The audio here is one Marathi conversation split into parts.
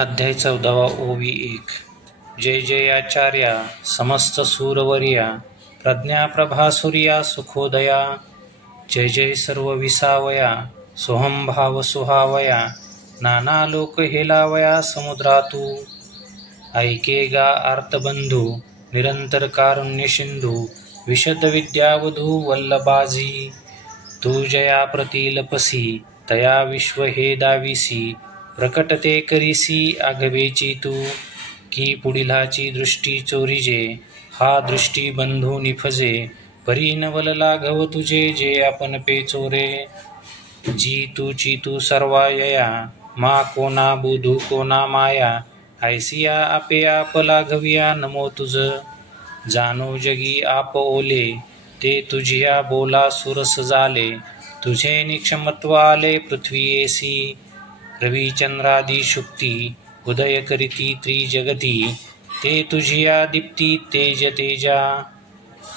अध्याय 14 ओवी 1. जय जयाचार्या समस्त सूरवर्या प्रज्ञा प्रभा सूर्या सुखोदया. जय जय सर्व विसावया सोहम भाव सुहावया नाना लोक हेलावया समुद्रातू. ऐके गा आर्तबंधू निरंतर कारुण्य सिंधू विशद विद्यावधू वल्लभाजी. तू जया प्रतिलपसी तया विश्व हे दाविसी प्रकटते करीसी आघवेची तू. की पुढिलाची दृष्टी चोरीजे हा दृष्टी बंधू निफजे परी नवल लाघव तुझे जे आपण पे चोरे. जी तूची तू सर्वायया मा कोणा बुधू कोणा माया ऐसिया आपे आप लाघविया नमो तुझ. जानो जगी आप ओले ते तुझिया बोला सुरस झाले तुझे निक्षमत्व आले पृथ्वीयेसी. रविचंद्रादी शुक्ती उदय करीती त्रिजगती ते तुझिया दीप्ती तेज तेजा.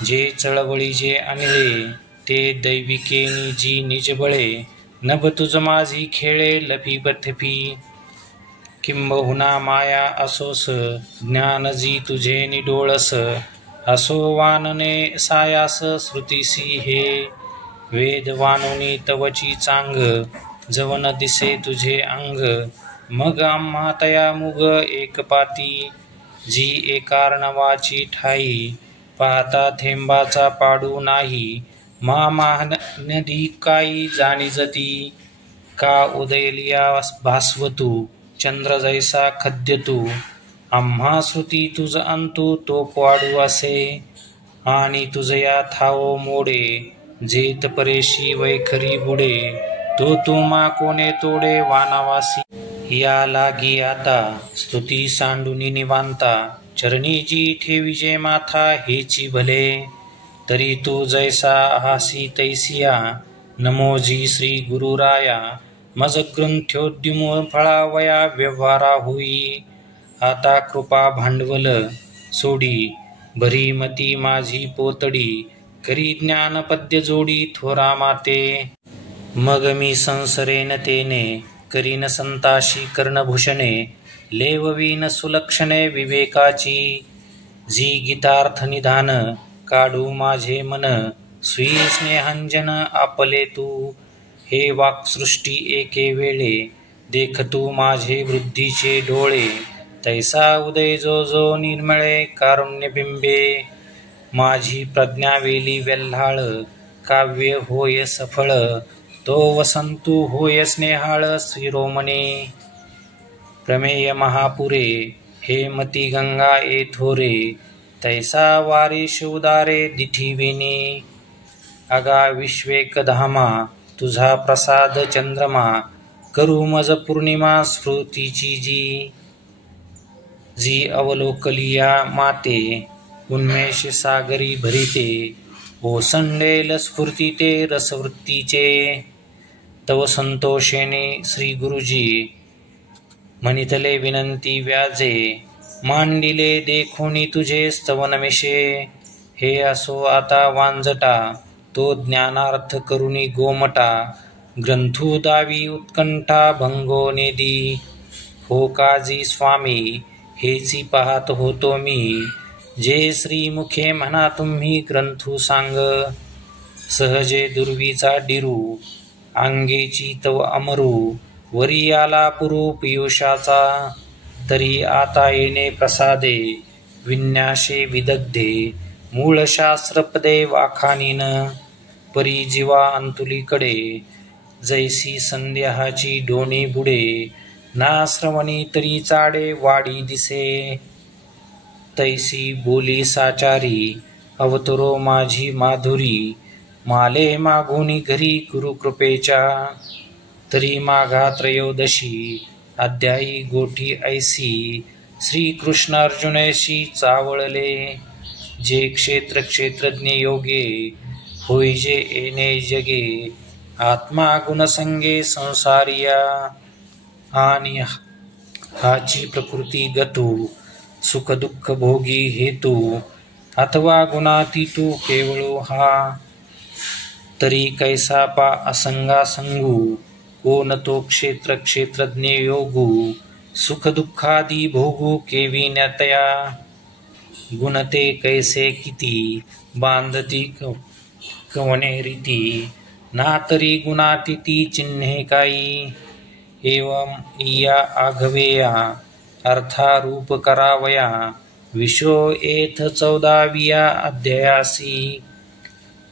जे चळवळी जे अनिळे ते दैविकेनी जी निजबळे नभ तुझ माझी खेळे लपी पथपी. किंबहुना माया असोस ज्ञान जी तुझे निडोळस असो वानने सायास श्रुतीसी हे. वेद वानुनी तवची चांग जवन दिसे तुझे अंग मग आम्हा तया मुग एकपाती. जी एकार्णवाची ठाई पाहता थेंबाचा पाडू नाही मा नदी काही जाणीजती. का उदयलिया भास्वतू चंद्र जैसा खद्य तू आम्हा श्रुती तुझ अंतू तो पाडू असे. आणि तुझया थाओ मोडे जेत परेशी वैखरी बुडे तो तुमा कोणे तोडे वानावासी. या लागी आता स्तुती सांडुनी निवांता चरणी जी ठेविजे माथा हेची भले. तरी तू जैसा हासी तैसिया नमो जी श्री गुरुराया मज ग्रंथोद्युम फळावया व्यवहारा होई. आता कृपा भांडवल सोडी भरी मती माझी पोतडी करी ज्ञान पद्य जोडी थोरा माते. मग मी संसरेन तेने करीन संताशी कर्णभूषणे लेववीन सुलक्षणे विवेकाची. जी गीतार्थ निधान काढू माझे मन स्वी स्नेहांजन आपले तू. हे वाक्सृष्टी एके वेळे देख तू माझे वृद्धीचे डोळे तैसा उदय जो जो निर्मळे कारुण्यबिंबे. माझी प्रज्ञा वेली वेल्हाळ काव्य होय सफळ तो वसंतू होय स्नेहाळ शिरोमणे. प्रमेय महापुरे हे मती गंगा ए थोरे तैसा वारीश उदारे दिठीविनी. अगा विश्वेकधामा तुझा प्रसाद चंद्रमा करू मज पौर्णिमा स्फूर्तीची जी. जी अवलोकलिया माते उन्मेष सागरी भरिते ओसंडेल स्फूर्ती ते रसवृत्तीचे. तव संतोषेने श्री गुरुजी म्हणितले विनंती व्याजे मांडिले देखोनी तुझे स्तवनमिषे. हे असो आता वांजटा तो ज्ञानार्थ करुणी गोमटा ग्रंथू दावी उत्कंठा भंगो नेदी. हो काजी स्वामी हेची पाहत होतो मी जे श्रीमुखे म्हणा तुम्ही ग्रंथू सांग. सहजे दुर्वीचा डिरू अंगेची तव अमरू वरी आला पुरू पियुषाचा. तरी आता येणे प्रसादे विन्याशे विदग्धे मूळ शास्त्रपदे वाखानीन. परी जीवा अंतुलीकडे जैसी संध्याची डोणी बुडे ना श्रवणी तरी चाडे वाडी दिसे. तैसी बोली साचारी अवतरो माझी माधुरी माले मागुनी घरी गुरुकृपेच्या. तरी माघा त्रयोदशी अध्यायी गोठी ऐसी श्रीकृष्ण अर्जुनेशी चावळले. जे क्षेत्र क्षेत्रज्ञ योगे होई जे येणे जगे आत्मा गुणसंगे संसारिया. आणि हाची प्रकृती गतू सुख दुःख भोगी हेतू अथवा गुणातीतू केवळो हा. तरी कैसा पा असंगा संगू कोण तो क्षेत्र क्षेत्रज्ञ योगू सुख दुःखादी भोगू केविन्यतया गुणते कैसे किती बांधती कवने रीती ना तरी गुणातीती चिन्हे काही एवं इया आघवेया अर्थारूप करावया विशो एथ 14व्या अध्यायासी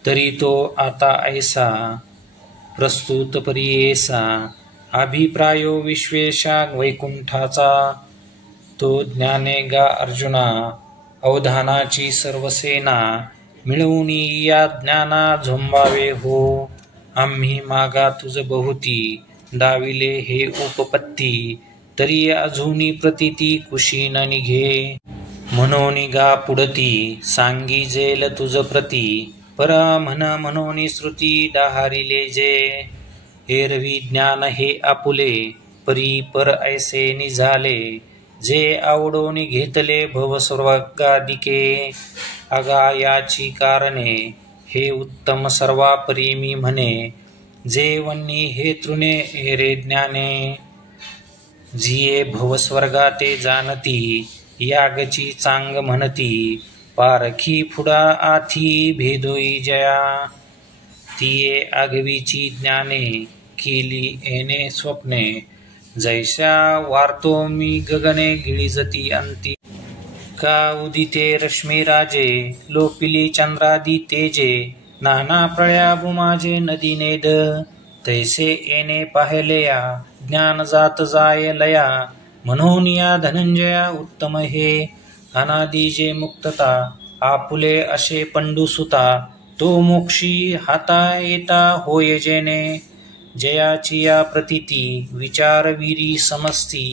तरी तो आता ऐसा प्रस्तुत परियेसा अभिप्रायो विश्वेशा वैकुंठाचा तो ज्ञाने गा अर्जुना अवधानाची सर्व सेना मिळवून या ज्ञाना झोंबावे हो आम्ही मागा तुझ बहुती डाविले हे उपपत्ती तरी अजूनी प्रतीती कुशी न निघे म्हणून गा पुढती सांगी जेल तुझ प्रती पर म्हणून श्रुती डाहारिले जे एरवी ज्ञान हे आपुले परी पर ऐसे निझाले जे आवडोनी घेतले भवस्वर्गादिके अगा याची कारणे हे उत्तम सर्वापरी मी म्हणे जे वन्नी हे तृणे एरे ज्ञाने जिये भवस्वर्गाते जानती यागची चांग म्हणती पारखी फुडा आथी भेदोई जया तिये आगवीची ज्ञाने केली येणे स्वप्ने जैसा वार्तो मी गगने गिळिजती अंती का उदिते रश्मी राजे लोपिली चंद्रादी तेजे नाना प्रळयाबु माझे नदी नेद तैसे येणे पाहिलेया ज्ञान जात जाय लया म्हणून या धनंजया उत्तम हे अनादी जे मुक्तता आपुले असे पंडुसुता तो मोक्षी हाता येता होय जेने जयाची या प्रतीती विचारवीरी समस्ती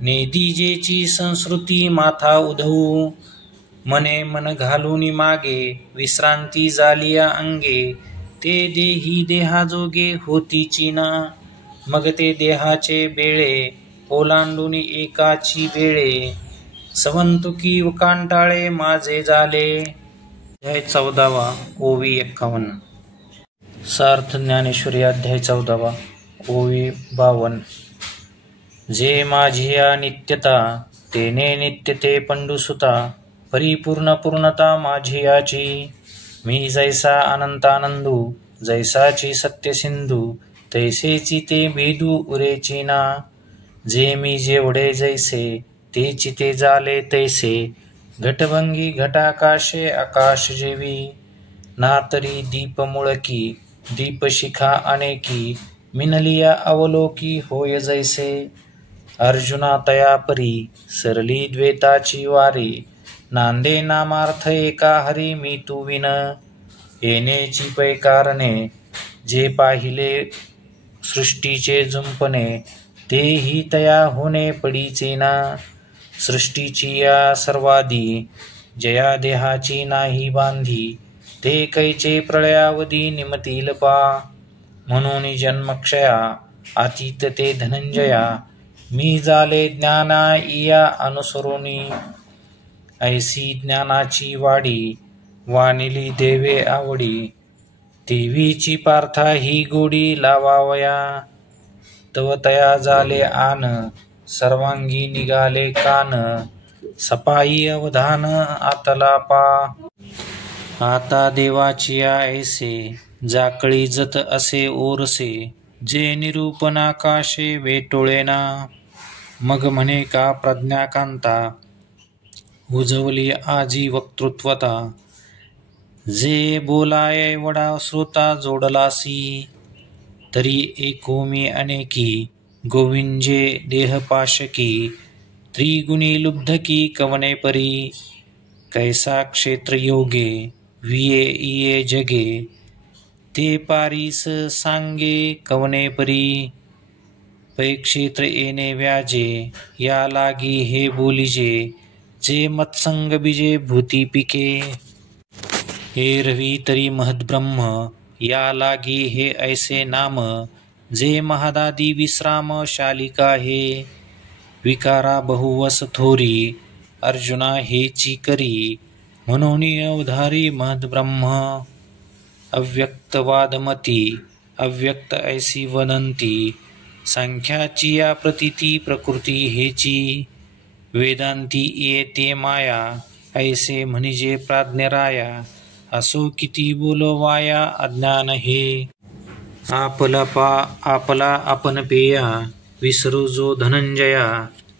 नेदीजेची संस्कृती माथा उधवू मने मन घालून मागे विश्रांती जालिया अंगे ते देही देहाजोगे होतीची ना मग ते देहाचे बेळे ओलांडून एकाची वेळे सवंतुकी व कांटाळे माझे झाले. 14वा ओवी 51 सार्थ ज्ञानेश्वरी अध्याय 14वा ओवी 52 जे माझिया नित्यता तेने नित्यते पंडुसुता परिपूर्ण पूर्णता माझियाची मी जैसा अनंतानंदू जैसाची सत्य सिंधू तैसेची ते भेदू उरेची ना जे मी जेवढे जैसे ते चिते झाले तैसे घटभंगी घटाकाशे आकाश जेवी ना तरी दीप मुळकी दीपशिखा अनेकी मिनलिया अवलोकी होय जैसे अर्जुना तया परी सरली द्वेताची वारी नांदे नामार्थ एका हरी मी तू विन येण्याची पैकारणे जे पाहिले सृष्टीचे जुंपणे तेही तया होणे पडीचे ना सृष्टीची या सर्वादी जया देहाची नाही बांधी ते कैचे प्रळयावधी निमतील पा म्हणून जन्मक्षया अतीत ते धनंजया मी झाले ज्ञाना इया अनुसरुनी ऐसी ज्ञानाची वाडी वानिली देवे आवडी देवीची पार्था ही गोडी लावावया तव तया झाले आन सर्वांगी निघाले कान सपाई अवधान आतला पा आता देवाची ऐसे जाकळी जत असे ओरसे जे निरूपणाकाशे वेटोळेना मग म्हणे का प्रज्ञाकांता उजवली आजी वक्तृत्वता जे बोलाय वडा श्रोता जोडलासी तरी एकोमी अनेकी गोविंजे देहपाशकी त्रिगुणी लुब्धकी कवने परी कैसा क्षेत्र योगे विये इये जगे ते पारीस सांगे कवने परी पै क्षेत्र येणे व्याजे या लागी हे बोलिजे जे मत्संग बीजे भूती पिके एरवी तरी महद्ब्रह्म या लागी हे ऐसे नाम जे महादादी विश्राम शालिका हे विकारा बहुवस थोरी अर्जुना हेची करी म्हणून अवधारी महद्ब्रह्म अव्यक्तवादमती अव्यक्त ऐसी वदंती संख्याची या प्रतीती प्रकृती हेची वेदांती येते माया ऐसे म्हणजे प्राज्ञराया असो किती बोलवाया अज्ञान हे आपला आपण पेया विसरू जो धनंजया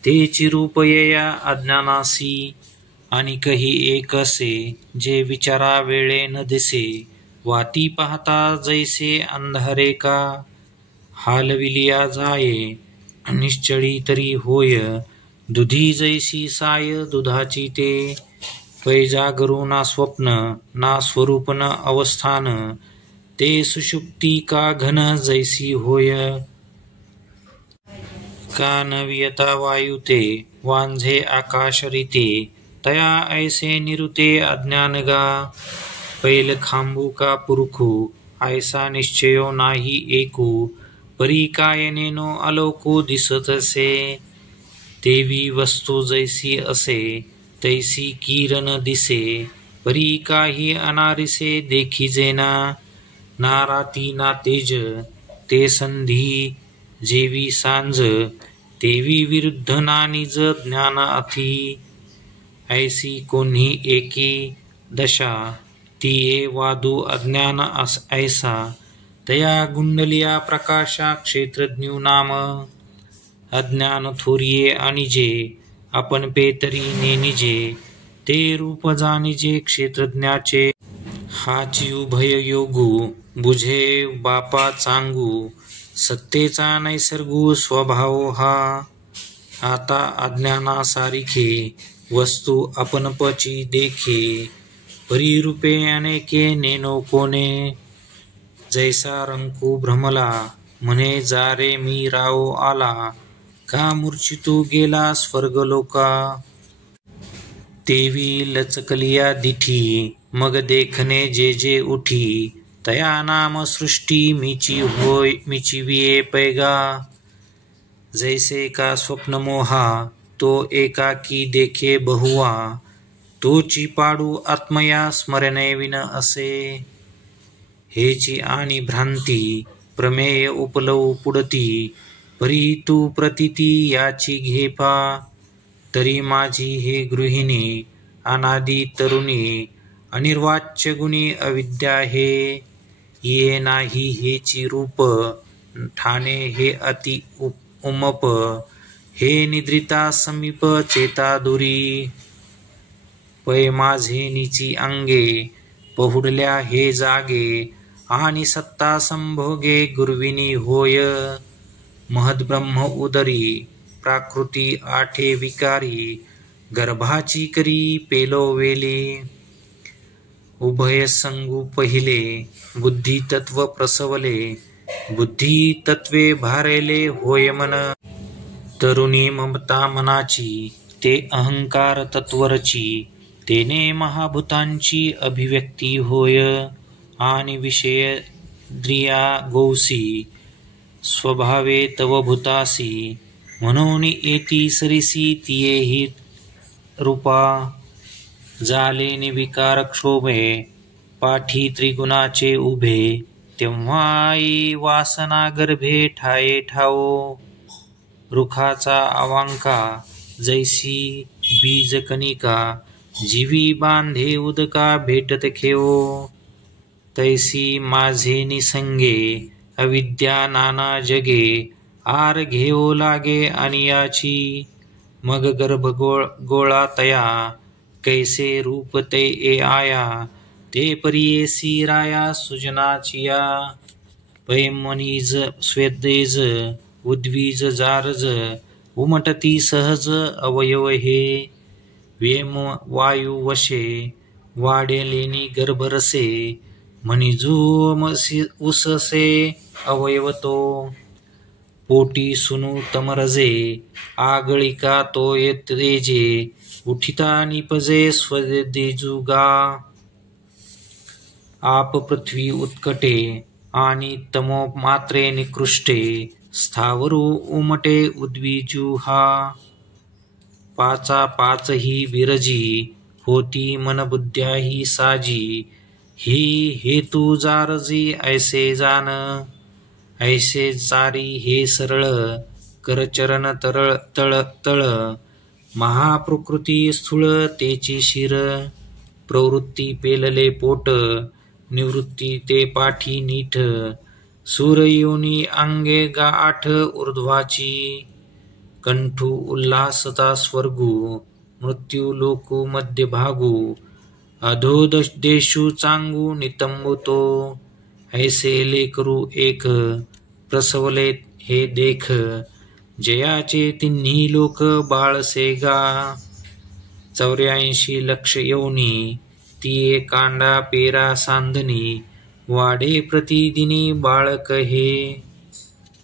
तेची रूप येया अज्ञानासी आणि कही एक असे जे विचारा वेळे न दिसे वाती पाहता जैसे अंधारे का हालविलिया जाये निश्चळी तरी होय दुधी जैसी साय दुधाची ते पै जागरू ना स्वप्न ना स्वरूप न अवस्थान ते सुषुप्ती का घन जैसी होय का न वियता वायु ते वांझे आकाश रीते तया ऐसे निरुते अज्ञान गा पैल खांबू का पुरखू ऐसा निश्चयो नाही एकू परी काय नेनो अलोको दिसतसे देवी वस्तू जैसी असे तैसी किरण दिसे परी काही अनारिसे देखिजेना ना राती ना तेज ते संधी जेवी सांज देवी विरुद्ध ना निज ज्ञान अथी ऐसी कोणी एकी दशा तिये वादू अज्ञान ऐसा तया गुंडलिया प्रकाशा क्षेत्रज्ञू नाम अज्ञान थोरिये अनिजे आपण पेतरी नेनिजे ते रूप जानिजे क्षेत्रज्ञाचे हाची उभय योगू बुझे बापा चांगू सत्तेचा नैसर्गू स्वभाव हा आता अज्ञानासारिखे वस्तू आपणपची देखे परिरूपे अनेके नेनो कोणे जैसा रंकू भ्रमला म्हणे जा रे मी राव आला का मूर्छितू गेला स्वर्गलोका तेवी लचकलिया दिठी मग देखणे जे जे उठी तया नाम सृष्टी मीची होय मीची विये पैगा जैसे का स्वप्न मोहा तो एकाकी देखे बहुवा तोची पाडू आत्मया स्मरणे विन असे हेची आणि भ्रांती प्रमेय उपलव पुडती परी तू प्रतीती याची घेपा तरी माझी हे गृहिणी अनादी तरुणी अनिर्वाच्य गुणी अविद्या हे ये नाही हेची रूप ठाणे हे अति उमप हे निद्रिता समीप चेता दुरी पै माझे नीची अंगे पहुडल्या हे जागे आणि सत्ता संभोगे गुरविनी होय महद्ब्रह्म उदरी प्राकृती आठे विकारी गर्भाची करी पेलो वेली उभय संगू पहिले बुद्धी तत्व प्रसवले बुद्धी तत्वे भारेले होय मन तरुणी ममता मनाची ते अहंकार तत्वरची तेने महाभूतांची अभिव्यक्ती होय आणि विषय द्रिया गौसी स्वभावे तव भूतासी म्हणून येती सरिसी तियेही रूपा जाले निविकार क्षोभे पाठी त्रिगुणाचे उभे तेव्हाई वासना गर्भे ठाये ठावो रुखाचा अवांका जैसी बीज कणिका जीवी बांधे उदका भेटत खेवो तैसी माझे निसंगे अविद्या नाना जगे आर घेऊ लागे आणि याची मग गर्भ गोळा तया कैसे रूप ते ए आया ते परियेसी राया सुजनाचिया पैमनीज स्वेदेज उद्वीज जारज उमटती सहज अवयव हे वेम वायू वशे वाडेलेनी गर्भरसे म्हणिजू उससे अवयवतो पोटी सुनु तमरजे आगळिका तो येतेजे उठिता निपजे स्वदेजुगा आप पृथ्वी उत्कटे आणि तमो मात्रे निकृष्टे स्थावरू उमटे उद्विजू हा पाचा पाच ही विरजी होती मनबुद्ध्या ही साजी ही हेतू जारजी ऐसे जान ऐसे चारी हे सरळ, करचरण तरळ तळ तळ, महाप्रकृती स्थूळ तेची शिर, प्रवृत्ती पेलले पोट, निवृत्ती ते पाठी नीठ, सूरयोनी अंगे गाठ ऊर्ध्वाची, कंठू उल्हासता स्वर्गू, मृत्यू लोकू मध्यभागू, अधो देशू चांगू नितंबतो, ऐसे लेकरू एक, प्रसवले हे देख, जयाचे तिन्ही लोक बाळसे गा, 84 लक्ष योनी, तिये कांडा पेरा सांधनी, वाढे प्रतिदिनी बाळक हे,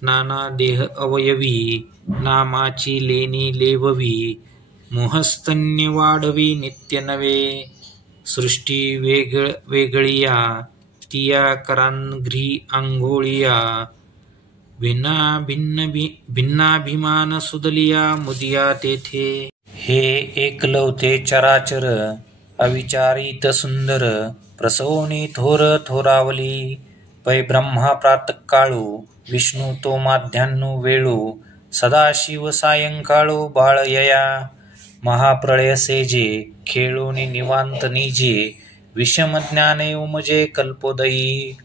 नाना देह अवयवी, नामाची लेणी लेववी, मोहस्तन्य वाढवी नित्य नवे, सृष्टी वेगळिया, तिया करांघ्री आंघोळिया, भिन्नाभिमान सुदलिया मुदिया तेथे, हे एकलवते चराचर, अविचारित सुंदर, प्रसवनी थोर थोरावली, पै ब्रह्मा प्रातःकाळू, विष्णू तो माध्यान्हू वेळू, सदाशिव सायंकाळू बाळयया, महाप्रळय सेजे, खेळूनी निवांत निजे, विषम ज्ञाने उमजे कल्पोदयी,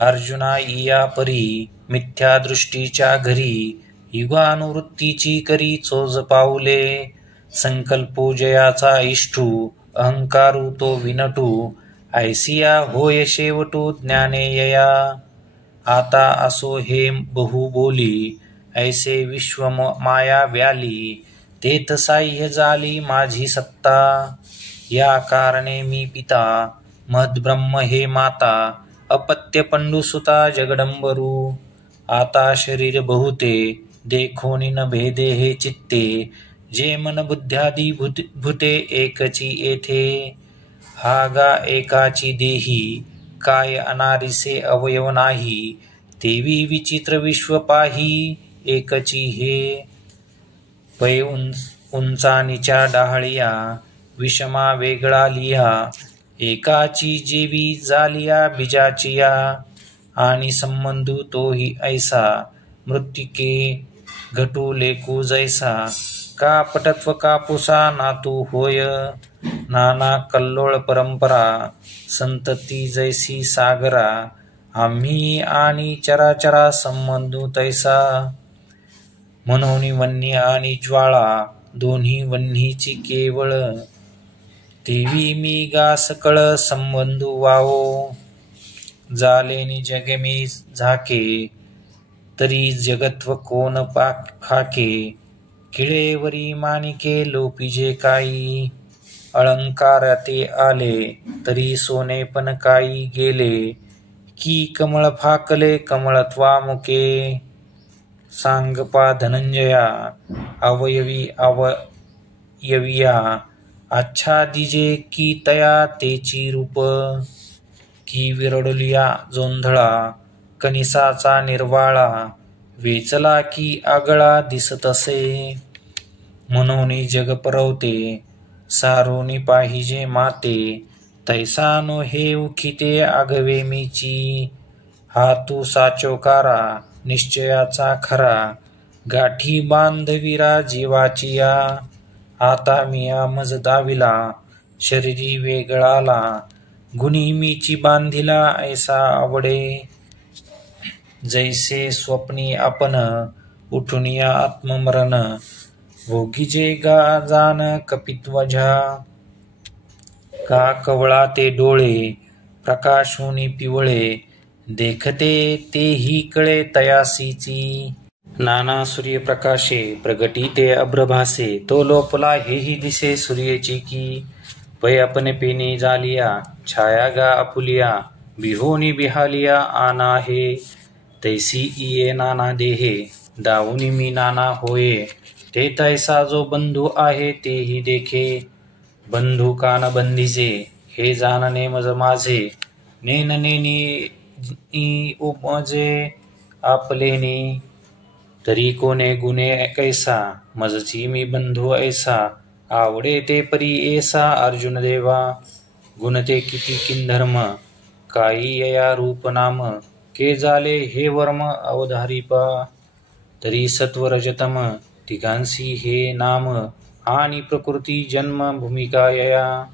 अर्जुना इया परी, मिथ्या दृष्टीच्या घरी, युगानुवृत्तीची करी चोज पाऊले, संकल्पो जयाचा इष्टू, अहंकारू तो विनटू, ऐसिया होय शेवटू ज्ञाने यया, आता असो हे बहु बोली, ऐसे विश्व माया व्याली, तेथ साह्य झाली माझी सत्ता, या कारणे मी पिता, महद्ब्रह्म हे माता, अपत्य पंडुसुता जगडंबरू, आता शरीर बहुते, देखोनी न भेदे हे चित्ते, जे मन बुद्ध्यादी भूते एकची येथे, हा गा एकाची देही, काय अनारिसे अवयव नाही, तेवी विचित्र विश्व पाही, एकची हे, पै उंचानीच्या डाहळिया, विषमा वेगळा लिहा, एकाची जेवी जालिया बीजाचिया, आणि संबंधू तोही ऐसा, मृत्तिके घटू लेकू जैसा, का पटत्व कापुसा नातू होय, नाना कल्लोळ परंपरा, संतती जैसी सागरा, आम्ही आणि चराचरा संबंधू तैसा, म्हणून वन्य आणि ज्वाळा, दोन्ही वन्हीची केवळ, तेवी मी गा सकळ संबंधू वावो, जालेनी जगे मी झाके, तरी जगत्व कोण फाके, किळेवरी माणिके लोपिजे काई, अलंकार ते आले, तरी सोने पण काही गेले, की कमळ फाकले कमळत्वामुके, सांगपा धनंजया, अवयवी अवयविया, आच्छादिजे की तया तेची रूप, की विरडुलिया जोंधळा, कनिसाचा निर्वाळा, वेचला की आगळा दिसतसे, म्हणून जग परवते, सारोनी पाहिजे माते, तैसानो हे उखिते आगवे मीची, हा तू साचोकारा, निश्चयाचा खरा, गाठी बांधविरा जीवाचिया, आता मिया मज दाविला, शरीरी वेगळाला, गुणी मीची बांधिला ऐसा आवडे, जैसे स्वप्नी आपण, उठुनिया आत्ममरण, भोगीजे गा जान कपित्वजा, का कवळा ते डोळे, प्रकाशोनी पिवळे, देखते तेही कळे तयासीची, नाना सूर्यप्रकाशे प्रगटिते अभ्रभासे, तो लोपला हेही दिसे सूर्यची की, पै आपण पेनी जालिया, छाया गा आपुलिया, बिहोनी बिहालिया आना हे, तैसी इये नाना देहे, दावुनी मी नाना होये, ते तैसा जो बंधू आहे तेही देखे, बंधू कान बंधीजे, हे जाणणे मज माझे, नेन नेनी उपजे आपलेनी, तरी कोणे गुणे कैसा, मजची मी बंधू ऐसा, आवडे ते परी ऐसा अर्जुन देवा, गुणते किती किंधर्म, काही यया रूप नाम, के झाले हे वर्म अवधारिपा. तरी सत्वरजतम तिघांसी हे नाम आणि प्रकृती जन्म भूमिका यया.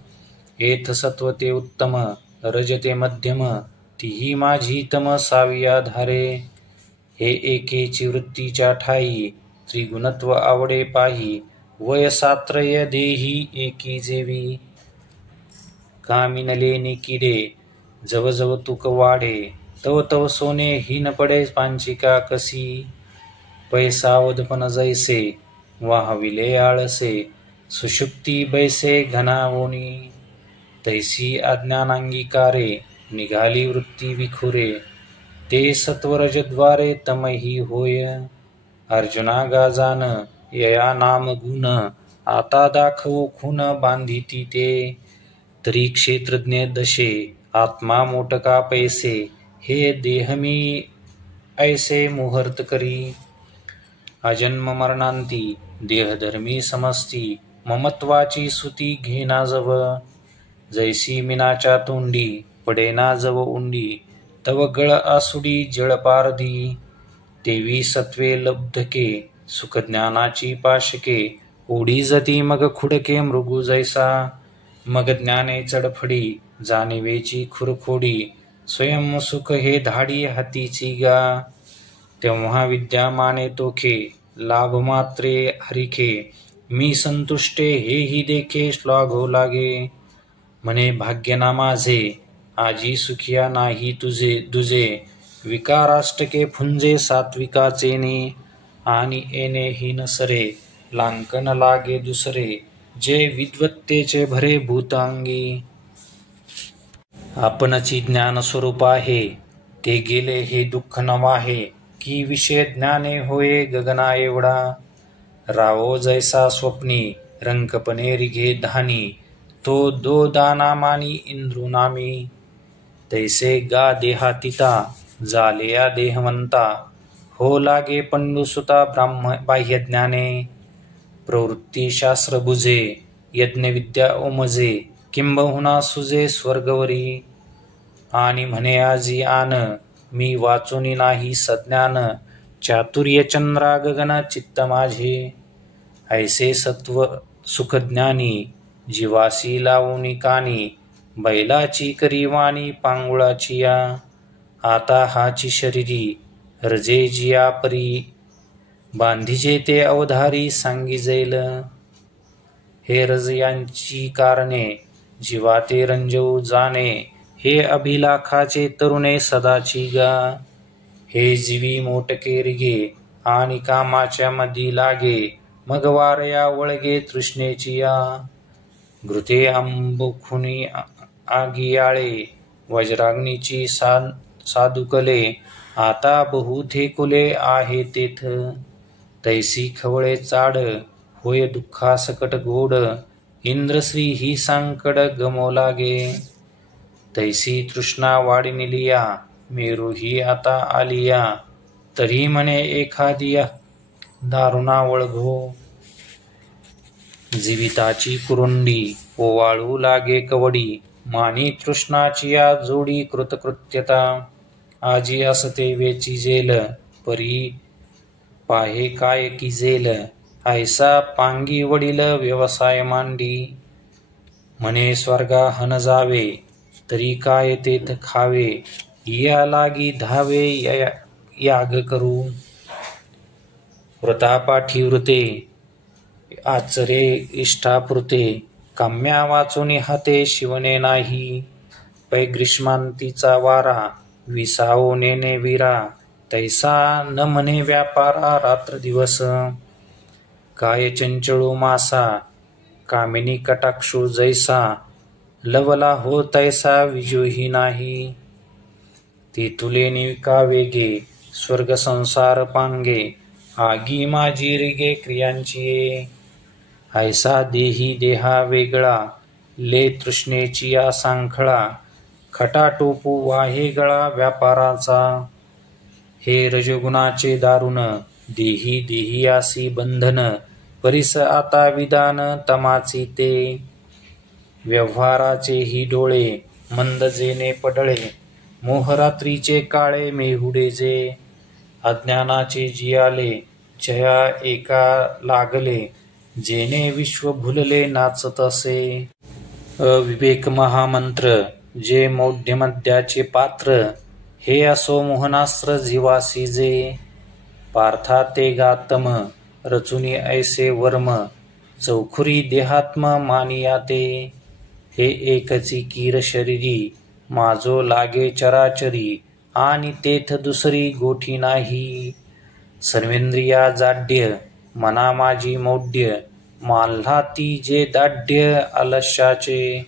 एथ सत्व ते उत्तम रजते मध्यम तीही माझी तम साविया धारे. हे एकेची वृत्तीच्या ठाई त्रिगुणत्व आवडे पाही. वय सात्रय देही एकी जेवी. कामिनले निकिडे जव जव तुक वाढे. तव तव सोने हीन पडे पांचिका कसी. पैसावधपण जैसे वाहविले आळसे. सुषुप्ती बैसे घनावोनी. तैसी अज्ञानांगीकारे निघाली वृत्ती विखुरे. ते सत्वरजद्वारे तमही होय. अर्जुना गाजान यया नाम गुण. आता दाखवो खून बांधिती ते. तरी क्षेत्रज्ञ दशे आत्मा मोटका पैसे. हे देहमी ऐसे मुहूर्त करी. अजन्म मरणांती देहधर्मी समस्ती. ममत्वाची सुती घेना जव. जैसी मिनाच्या तोंडी पडेना जव उंडी. तव गळ आसुडी जळपारधी. तेवी सत्वे लब्धके सुखज्ञानाची पाशके. ओढी जती मग खुडके मृगू जैसा. मग ज्ञाने चडफडी जाणिवेची खुरखोडी. स्वयं सुख हे धाडी हातीची गा. तेव्हा विद्यामाने तोखे लाभ मात्रे हरिखे. मी संतुष्टे हेही देखे श्लाघो लागे. म्हणे भाग्य ना माझे आजी सुखिया नाही तुझे दुजे. विकाराष्टके फुंजे सात्विकाचेने. आणि येणे ही नसरे लांकन लागे दुसरे. जे विद्वत्तेचे भरे भूतांगी. आपणची ज्ञान स्वरूप आहे ते गेले हे दुःख नवाहे. की विषय ज्ञाने होये गगना एवढा. रावो जैसा स्वप्नी रंकपणे रिघे धानी. तो दो दाना मानी इंद्रुनामी. तैसे गा देहातिता जालेया देहवंता. हो लागे पंडुसुता बाह्य ज्ञाने. प्रवृत्ती शास्त्र बुजे यज्ञविद्या ओमजे. किंबहुना सुजे स्वर्गवरी. आणि म्हणे आजी आन मी वाचुनी नाही सज्ञान. चातुर्य चंद्रा गगन चित्त माझे. ऐसे सत्व सुखज्ञानी जीवासी लावूनी कानी. बैलाची करीवाणी पांगुळाची या. आता हाची शरीरी रजे जिया परी. बांधिजे ते अवधारी सांगी जैल. हे रज यांची कारणे जीवा ते रंजवू जाणे. हे अभिलाखाचे तरुणे सदाची गा. हे जीवी मोटके रिगे आणि कामाच्या मधी लागे. मग वारया वळगे तृष्णेची या. घृते आंबुखुनी आगियाळे. वज्राग्नीची साधुकले. आता बहुथे कुले आहे तेथ. तैसी खवळे चाड होय दुःखा सकट गोड. इंद्रश्री ही सांकड गमो लागे. तैसी तृष्णा वाढिनिलिया. मेरू ही आता आलिया. तरी म्हणे एखादिया दारुणा वळघो. जीविताची कुरुंडी ओवाळू लागे कवडी. मानी तृष्णाची या जोडी कृतकृत्यता. आजी असते वेची जेल परी पाहे काय की जेल. ऐसा पांगी वडील व्यवसाय मांडी. म्हणे स्वर्गा हन जावे तरी काय तेथ खावे. या लागी धावे याग करू. व्रतापाठी वृते आचरे इष्टापुरते. काम्या वाचून हाते शिवणे नाही. पै ग्रीष्मांतीचा वारा विसावो नेने वीरा. तैसा न म्हणे व्यापारा रात्र दिवस. काय चंचळू मासा कामिनी कटाक्षू जैसा. लवला हो तैसा विजोही नाही. ते तुले निविका वेगे स्वर्ग संसार पांगे. आगी माझी रिगे क्रियांची. ऐसा देही देहा वेगळा ले तृष्णेची या सांखळा. खटाटोपू वाहे गळा व्यापाराचा. हे रजगुणाचे दारुण देही देहियासी बंधन. परिस आता विधान तमाची ते. व्यवहाराचे ही डोळे मंद जेने पडळे. मोहरात्रीचे काळे मेहुडे जे, अज्ञानाचे जियाले जया एका लागले, जेने विश्व भुलले नाचत असे. अविवेक महामंत्र जे मौढ्यमद्याचे पात्र, हे असो मोहनास्त्र जीवासी जे. पार्था ते गातम रचुनी ऐसे वर्म, चौखुरी देहात्म मानिया ते. हे एकची कीर शरीरी, माझो लागे चराचरी, आणि तेथ दुसरी गोठी नाही. सर्वेंद्रिया जाड्य मना माझी मौढ्य, माल्हा ती जे दाढ्य आलस्याचे.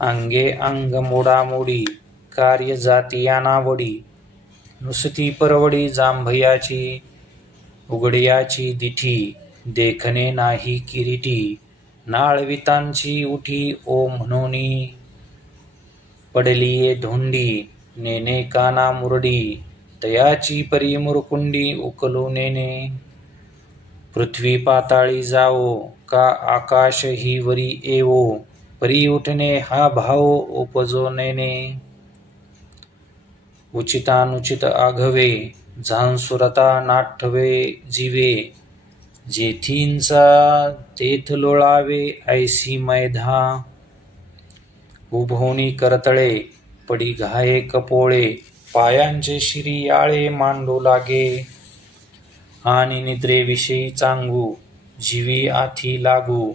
अंगे अंग मोडामोडी, कार्य जाती नावडी, नुसती परवडी जांभयाची. उघड्याची दिठी, देखणे नाही किरीटी, नाळवितांची उठी ओ म्हणोनी. पडलीये धोंडी, नेने काना मुरडी, तयाची परी मुरकुंडी उकलू नेने. पृथ्वी पाताळी जावो, का आकाश ही वरी येवो, परी उठणे हा भाव उपजो नेने. उचितानुचित आघवे, झांसुरता नाठवे जीवे, जेथींचा तेथ लोळावे ऐसी मैधा. उभोनी करतळे, पडी घाये कपोळे, पायांचे शिरियाळे मांडू लागे. आणि निद्रेविषयी चांगू, जीवी आथी लागू,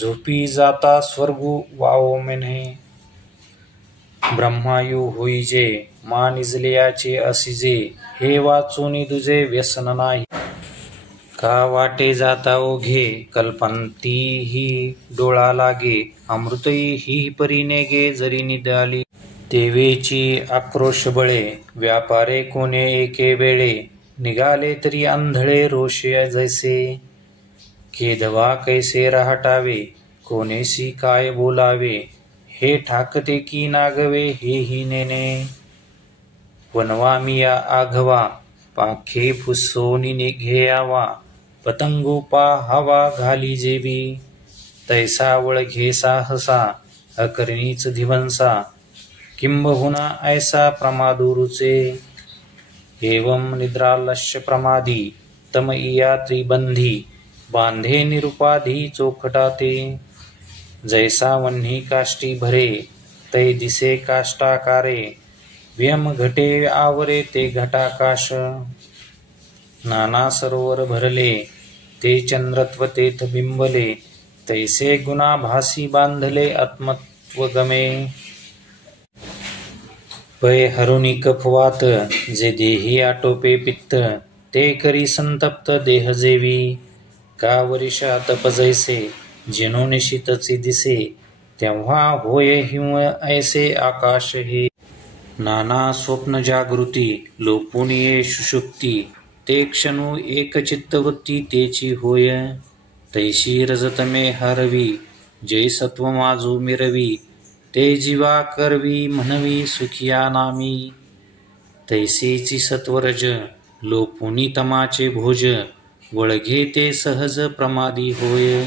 झोपी जाता स्वर्गू वावो म्हणे. ब्रह्मायू होईजे, मा निजल्याचे असिजे, हे वाचूनी दुजे व्यसन नाही. का वाटे जाता ओघे, कल्पंती ही डोळा लागे, अमृतई ही परी नेगे जरी निदाली. देवेची आक्रोश बळे, व्यापारे कोणे एके वेळे, निघाले तरी आंधळे रोषे जैसे. केधवा कैसे रहाटावे, कोणेसी काय बोलावे, हे ठाकते की नागवे हेही नेने. वनवामिया आघवा, पाखे फुसोनी निघेयावा, पतंगू पाहावा घाली जेवी. तैसा वळघे साहसा, अकर्णीच धिवंसा, किंबहुना ऐसा प्रमादुरुचे. एवं निद्रालस्य प्रमादी, तम इया त्रिबंधी, बांधे निरुपाधी चोखटाते. जैसा वन्ही काष्टी भरे, तै दिसे काष्टाकारे, व्यम घटे आवरे ते घटाकाश. नाना सरोवर भरले, ते चंद्रत्व तेथ बिंबले, तैसे गुणा भासी बांधले आत्मत्व गमे. पै हरुणी कफवात, जे देही आटोपे पित्त, ते करी संतप्त देह जेवी. का वर्षा तप जैसे, जिनोनिशी तची दिसे, तेव्हा होय हिंव ऐसे आकाश हे. नाना स्वप्न जागृती, लोपून ये सुषुप्ती, ते क्षणू एक चित्तवृत्ती तेची होय. तैशी रजतमे हरवी, जै सत्व माजू मिरवी, ते जीवा करवी म्हणवी सुखिया नामी. तैसेची सत्वरज, लोपुनी तमाचे भोज, वळघे ते सहज प्रमादी होय.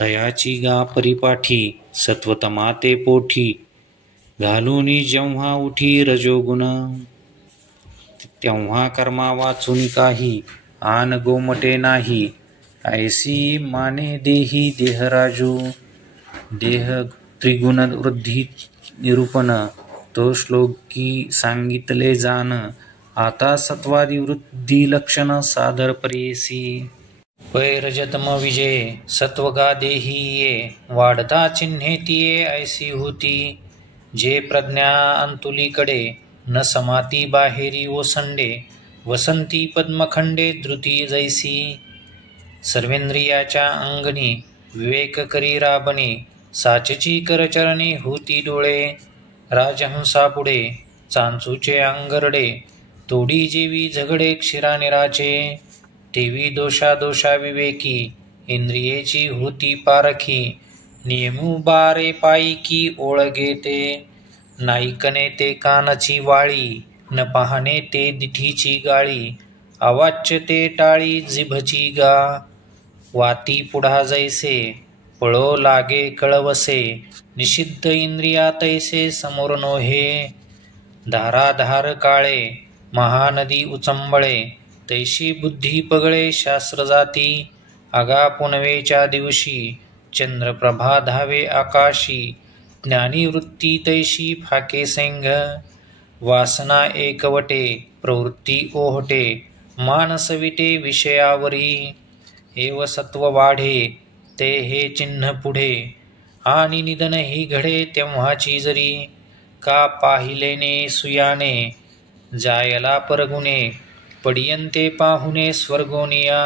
तयाची गा परिपाठी, सत्वतमा ते पोठी, घालूनी जेव्हा उठी रजोगुण. तेव्हा कर्मा वाचून काही, आन गोमटे नाही, ऐसी माने देही देहराजू. देह त्रिगुण वृद्धी निरूपण, तो श्लोकी सांगितले जाण. आता सत्वादी वृद्धी लक्षण सादर परेसी. पै रजतम विजये, सत्वगा देही ये, वाढता चिन्हे तिये ऐसी होती. जे प्रज्ञा अंतुलीकडे, न समाती बाहेरी ओसंडे, वसंती पद्मखंडे धृती जैसी. सर्वेंद्रियाच्या अंगणी, विवेक करी राबणे, साचची करचरणी होती डोळे. राजहंसापुढे, चांचूचे अंगरडे, तोडी जेवी झगडे क्षीरानिराचे. तेवी दोषा दोषा विवेकी, इंद्रियेची होती पारखी, नियमू बारे पायिकी ओळगे ते. नाईकने ते कानची वाळी, न पाहणे ते दिठीची गाळी, अवाच्य ते टाळी जिभची गा. वाती पुढा जैसे, पळो लागे कळवसे, निषिद्ध इंद्रिया तैसे समोर नोहे. धाराधार काळे, महानदी उचंबळे, तैशी बुद्धी पगळे शास्त्र जाती. आगा पुनवेच्या दिवशी, चंद्रप्रभा धावे आकाशी. ज्ञानी वृत्ती तैशी फाके सैंघ, वासना एकवटे, प्रवृत्ती ओहटे. मानस विटे विषयावरी, एव सत्व वाढे, ते हे चिन्ह पुढे. आणि निधन ही घडे तेव्हाची जरी, का पाहिलेने सुयाने, जायला परगुणे. पडियंते पाहुणे स्वर्गोनिया,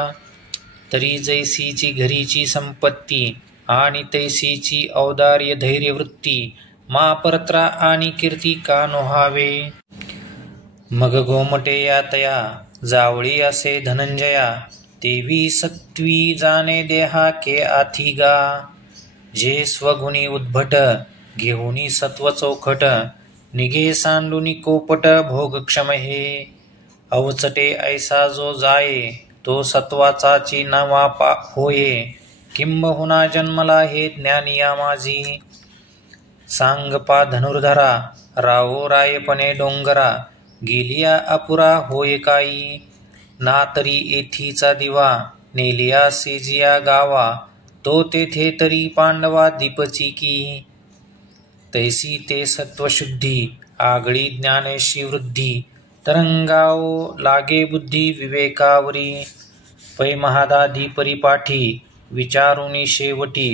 तरी जैसीची घरीची संपत्ती. आणि तैसीची औदार्य धैर्यवृत्ती. मा परत्रा आणि कीर्ती का नोहावे. मग गोमटे या तया, जावळी असे धनंजया. तेवी सत्वी जाणे देहा के आथिगा, जे स्वगुणी उद्भट, घेऊनी सत्व चौखट. निघे सांडुनी कोपट, भोगक्षम हे. अवचटे ऐसा जो जाये, तो सत्वाचाची नवा होये. किंबहुना जन्मला हे ज्ञानिया माझी. सांगपा धनुर्धरा, रावो रायपणे डोंगरा. गेलिया अपुरा होय काही, ना तरी येथीचा दिवा. नेलिया सेजिया गावा, तो तेथे तरी पांडवा दीपची की. तैसी ते सत्वशुद्धी, आगळी ज्ञानेशी वृद्धी. तरंगाओ लागे बुद्धी विवेकावरी. पै महादादी परिपाठी, विचारुनी शेवटी.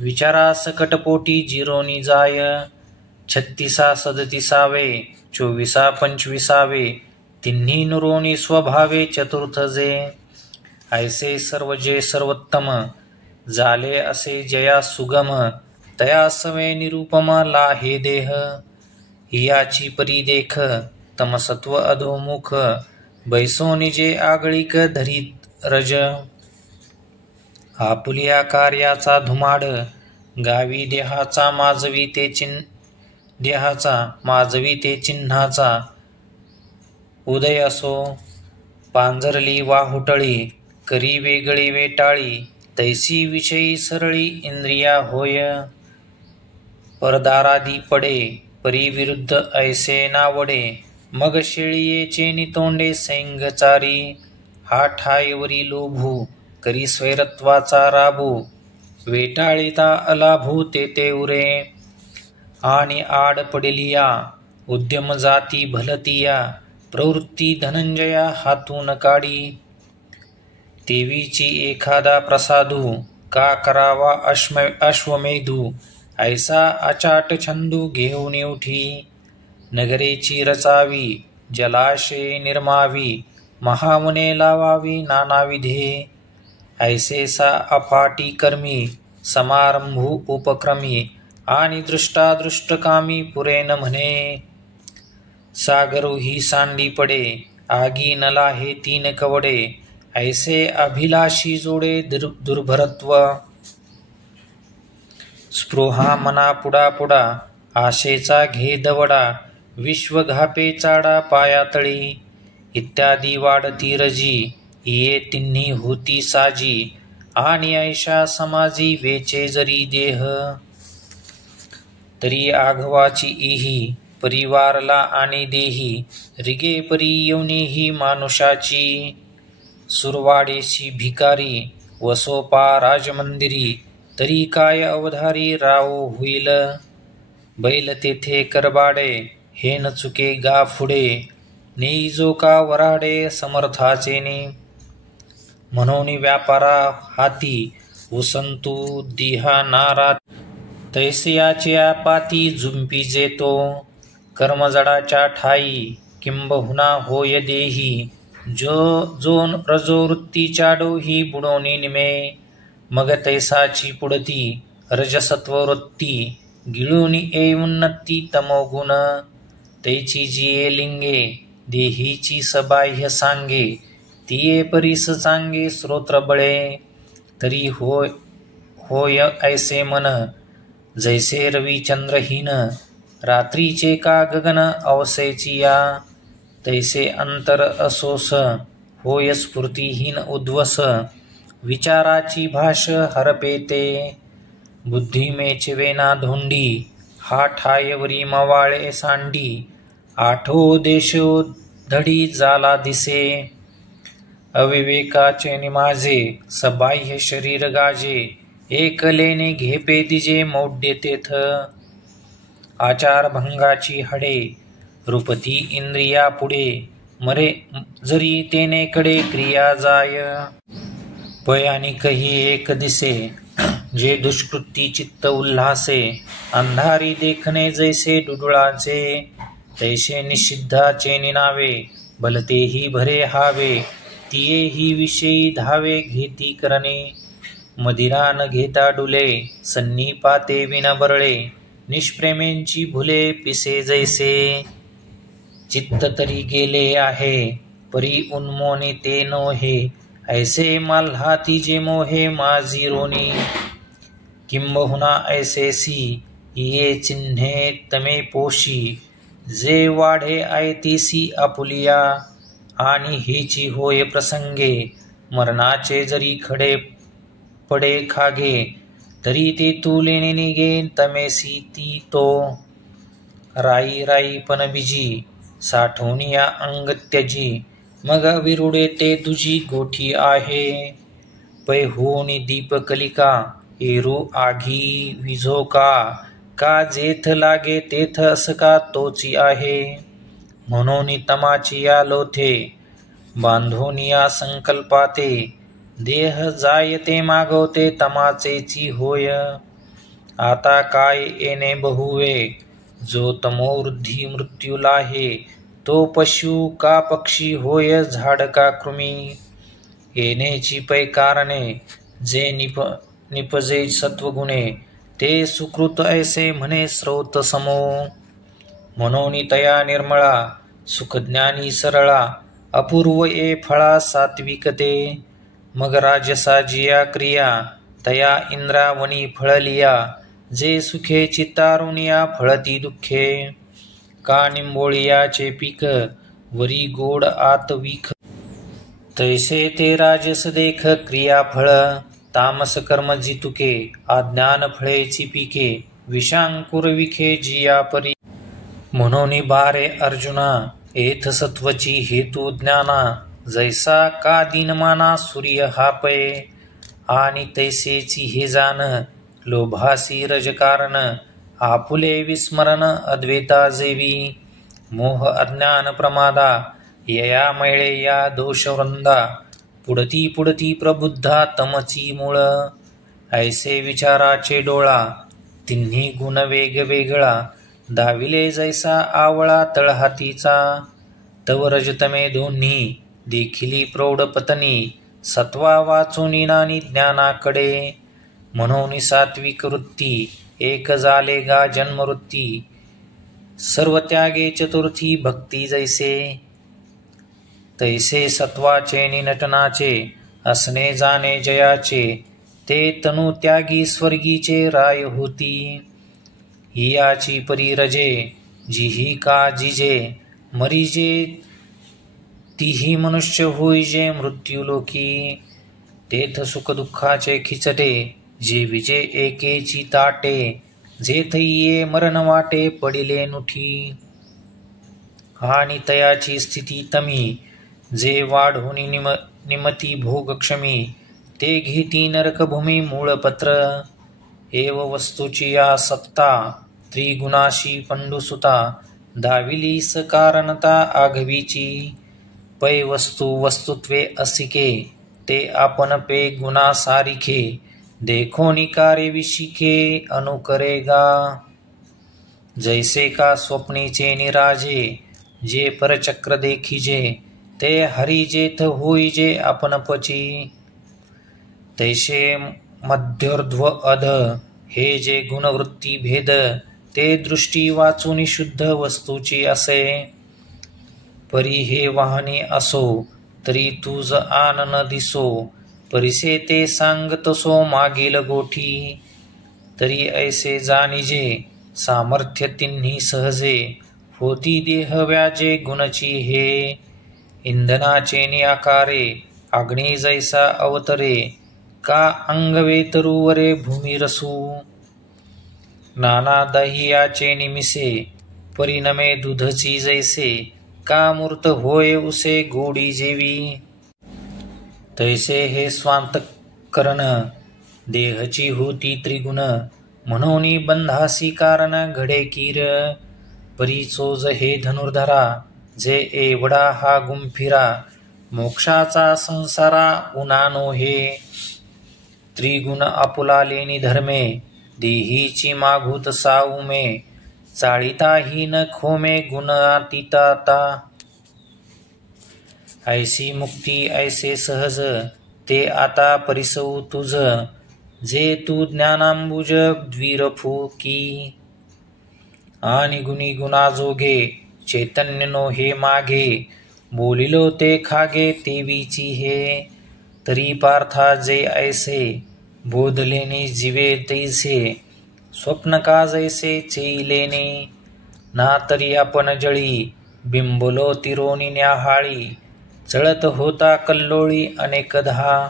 विचारा सकटपोटी जिरोनी जाय. 36 37 24 25 तिन्ही नुरोनी स्वभावे चतुर्थ जे. ऐसे सर्व जे सर्वोत्तम, झाले असे जया सुगम. तया सवे निरुपम लाहे देह. हियाची परी देख, तमसत्व अधोमुख. बैसोनी जे आगळीक धरीत रज. आपुलिया कार्याचा धुमाड, गावी देहाचा माजवी ते चिन्हाचा. उदय असो पांजरली वाहुटळी, करी वेगळी वेटाळी. तैसी विषयी सरळी इंद्रिया होय. परदारादी पडे, परी विरुद्ध ऐसे नावडे. मग शेळियेचे नितोंडे सैंगचारी. हा ठायवरी लोभू, करी स्वैरत्वाचा राबू. वेटाळिता अलाभू ते उरे. आणि आड पडिलिया, उद्यम जाती भलतिया. प्रवृत्ती धनंजया हातून काढी. तेवीची एखादा प्रसादू, का करावा अश्वमेधू. ऐसा अचाट छंदू घेऊन उठी. नगरेची रचावी, जलाशये निर्मावी. महावने लावावी नानाविधे. ऐसेसा अफाटी कर्मी, समारंभू उपक्रमी. आणि दृष्टादृष्टकामी पुरे न म्हणे. सागरू ही सांडी पडे, आगी नला हे 3 कवडे. ऐसे अभिलाषी जोडे दुर्भरत्व. स्पृहा मना पुडा पुडा, आशेचा घे दवडा. विश्व घापे चाडा पायातळी. इत्यादी वाढती रजी, ये तिन्ही होती साजी. आणि ऐशा समाजी वेचे जरी देह. तरी आघवाची इही, परिवारला आणि देही. रिगे परी येऊनी ही मानुषाची. सुरवाडेशी भिकारी, वसोपा राजमंदिरी. तरी काय अवधारी रावो होईल. बैल तेथे करबाडे, हे न चुके गा पुढे. नेई जो का वराडे समर्थाचे ने. म्हणून व्यापारा हाती, उसंतू दिहा नारा. तैसयाच्या पाती जुंपी जेतो. कर्मजडाच्या ठाई, किंबहुना होय देही. जो रजोवृत्तीच्या डोही बुडोनी निमे. मग तैसाची पुढती, रजसत्ववृत्ती. गिळूनी ये उन्नती तमोगुण. तैची जिये लिंगे, देहीची सबाह्य सांगे. तिये परीस चांगे श्रोत्र बळे. तरी होय ऐसे मन, जैसे रवी चंद्रहीन. रात्रीचे का गगन अवसेची या. तैसे अंतर असोस, होय स्फूर्तिहीन उद्वस. विचाराची भाष हरपेते. बुद्धी मेचवेना धोंडी, हा ठायवरी मवाळे सांडी, आठो देशो धडी जाला दिसे, अविवेकाचे निमाजे, सबाह्य शरीर गाजे, एकलेने घेपे दिजे मौढ्य तेथ, आचार भंगाची हडे, रूपती इंद्रिया पुढे, मरे जरी तेने कडे क्रिया जाय, पय आणि कही एक दिसे, जे दुष्कृती चित्त उल्हासे, अंधारी देखणे जैसे डुडुळाचे, तैसे निषिद्धाचे निनावे, भलतेही भरे हावे, तियेही विषयी धावे घेती करणे, मदिरा न घेता डुले, सन्नी पाते विन बरळे, निष्प्रेमेंची भुले पिसे जैसे, चित्त तरी गेले आहे, परी उन्मोने ते नोहे, ऐसे माल्हाती जे मोहे माझी रोनी, किंबहुना ऐसेसी ये चिन्हे तमे पोशी, जे वाढे आयतीसी आपुलिया, आणि हेची होय प्रसंगे, मरणाचे जरी खडे पडे खागे, तरी ते तुलेने निगे तमेसी ती तो, राई राई पण बिजी, साठवणिया अंग त्यजी, मग विरुडे ते तुझी गोठी आहे, पै होनी दीप कलिका, एरू आघी विझो का जेथ लागे तेथ असका तोची आहे, म्हणून तमाची या लोथे, बांधोनिया संकल्पाते, देह जायते मागवते तमाचेची होय, आता काय येणे बहुवे, जो तमोवृद्धी मृत्यू लाहे, तो पशु का पक्षी होय झाड का कृमी, येण्याची पै कारणे, जे निपजे सत्वगुणे, ते सुकृत ऐसे म्हणे स्रोत समो, म्हणून तया निर्मळा, सुखज्ञानी सरळा, अपूर्व ये फळा सात्विकते, मग राजसा जिया क्रिया, तया इंद्रावनी फळलिया, जे सुखे चित्तारुनिया फळती दुःखे, का निंबोळियाचे पीक, वरी गोड आत विख, तैसे ते राजस देख क्रिया फळ, तामस कर्म जितुके, अज्ञान फळेची पिके, विषांकुर विखे जिया परी, म्हणून बारे अर्जुना, एथ सत्वची हेतू ज्ञाना, जैसा का दिनमाना सूर्य हा पै, आणि तैसेची हे जाण, लोभासी रजकारण, आपुले विस्मरण अद्वैता जेवी, मोह अज्ञान प्रमादा, यया मैळे या दोषवृंदा, पुढती पुढती प्रबुद्धा तमची मूळ, ऐसे विचाराचे डोळा, तिन्ही गुण वेगवेगळा, दाविले जैसा आवळा तळहातीचा, तव रजतमे दोन्ही देखिली प्रौढ पतनी, सत्वा वाचूनी नानी ज्ञानाकडे, म्हणून सात्विक वृत्ती, एक झाले गा जन्मवृत्ती, सर्व त्यागे चतुर्थी भक्ती जैसे, तैसे सत्वाचे निनटनाचे, असणे जाणे जयाचे, ते तनु त्यागी स्वर्गीचे राय होती, हियाची परी रजे, जिही का जिजे, मरिजे तिही मनुष्य होईजे मृत्युलोकी, तेथ सुख दुःखाचे खिचटे, जे विजे एकेची ताटे, जेथ ये मरण वाटे पडिले नुठी, आणि तयाची स्थिती तमी, जे वाढोनी निमती भोग क्षमी, ते घेती नरकभूमी मूळपत्र, एव वस्तूची या सत्ता, त्रिगुणाशी पंडुसुता, दाविली सकारणता आघवीची, पै वस्तू वस्तुत्वे असिके, ते आपण पे गुणा सारिखे, देखो निकारे विशिखे अनुकरेगा, जैसे का स्वप्नीचे निराजे, जे परचक्र देखिजे, ते हरिजेथ होईजे आपण पची, तैसे मध्योर्ध्व अध, हे जे गुणवृत्ती भेद, ते दृष्टी वाचून शुद्ध वस्तूची असे, परी हे वाहने असो, तरी तुझ आन न दिसो, परिसे ते सांगतसो मागील गोठी, तरी ऐसे जाणिजे, सामर्थ्य तिन्ही सहजे, होती देह व्याजे गुणची हे, इंधनाचे नियाकारे, अग्नी जैसा अवतरे, का अंगवे तरुवरे भूमिरसू. नाना दहियाचे निमिसे परिणमे दुधची जैसे. का मूर्त होय उसे गोडी जेवी. तैसे हे स्वांतकरण देहची होती त्रिगुण. म्हणून बंधासी कारण घडे कीर. परी चोज हे धनुर्धरा जे एवढा हा गुंफिरा. मोक्षाचा संसारा उनानो हे. त्रिगुण आपुला लेनी धर्मे देहीची मागूत साऊमे. चाळीता ही न खोमे गुणातीताता. ऐसी मुक्ती ऐसे सहज ते आता परिसऊ तुझ. जे तू ज्ञानांबुज द्विरफू की. आणि गुणी गुणाजोगे चैतन्यनो हे मागे. बोलिलो ते खागे तेवीची हे. तरी पार्था जे ऐसे बोधलेने जीवे तैसे. स्वप्न का जैसे चेईलेने. ना तरी आपण जळी बिंबलो तिरोनी न्याहाळी. चळत होता कल्लोळी अनेकधा.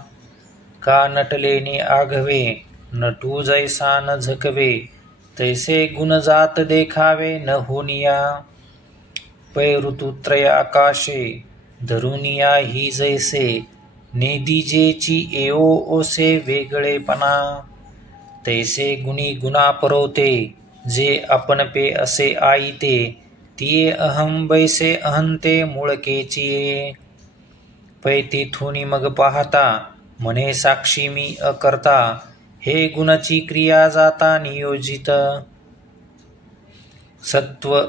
का नटलेने आघवे नटू जैसा न झकवे. तैसे गुण जात देखावे न होनिया. पै ऋतुत्रय आकाशे धरुनिया ही जैसे. नेदीजेची एओ ओसे वेगळेपणा. तैसे गुणी गुणा परवते जे आपण पे असे आईते. तिये अहम बैसे अहंते मुळकेचिये. पै तेथुनी मग पाहता म्हणे साक्षी मी अकर्ता. हे गुणाची क्रिया जाता नियोजित. सत्व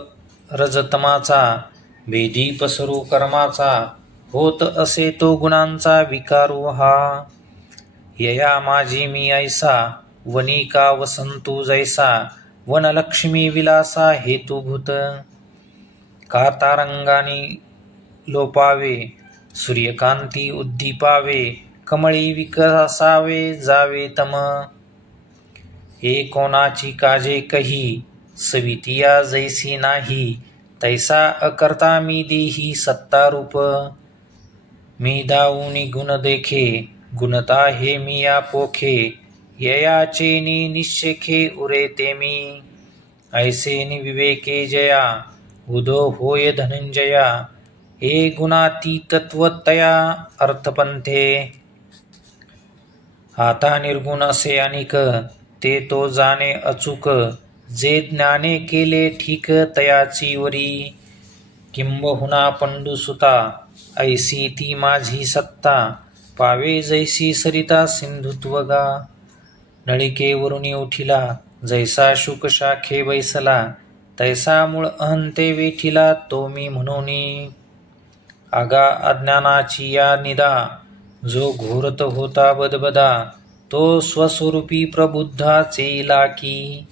रजतमाचा भेदी पसरू कर्माचा. होत असे तो गुणांचा विकारू हा. यया माझी मी ऐसा वनी का वसंतू जैसा. वनलक्ष्मी विलासा हेतुभूत. का तारंगानी लोपावे सूर्यकांती उद्दीपावे. कमळी विकसावे जावे तम. हे कोणाची काजे कही सवितिया जैसी नाही. तैसा अकर्ता मी देही सत्तारूप. मी दाऊनी गुण देखे गुणता हे मी या पोखे. ययाचे निश्चेखे उरे ते मी. ऐसे विवेके जया उदो होय धनंजया. हे गुणातीतत्वतया अर्थपंथे. आता निर्गुण असे अनिक ते तो जाणे अचूक. जे ज्ञाने केले ठीक तयाची वरी. किंबहुना पंडुसुता ऐसी ती माझी सत्ता. पावे जैसी सरिता सिंधुत्वगा. नळिकेवरुनी उठिला जैसा शुक शाखे बैसला. तैसा मूळ अहंते वेठिला तो मी म्हणूनी. आगा अज्ञानाची या निदा जो घोरत होता बदबदा. तो स्वस्वरूपी प्रबुद्धा चेला की.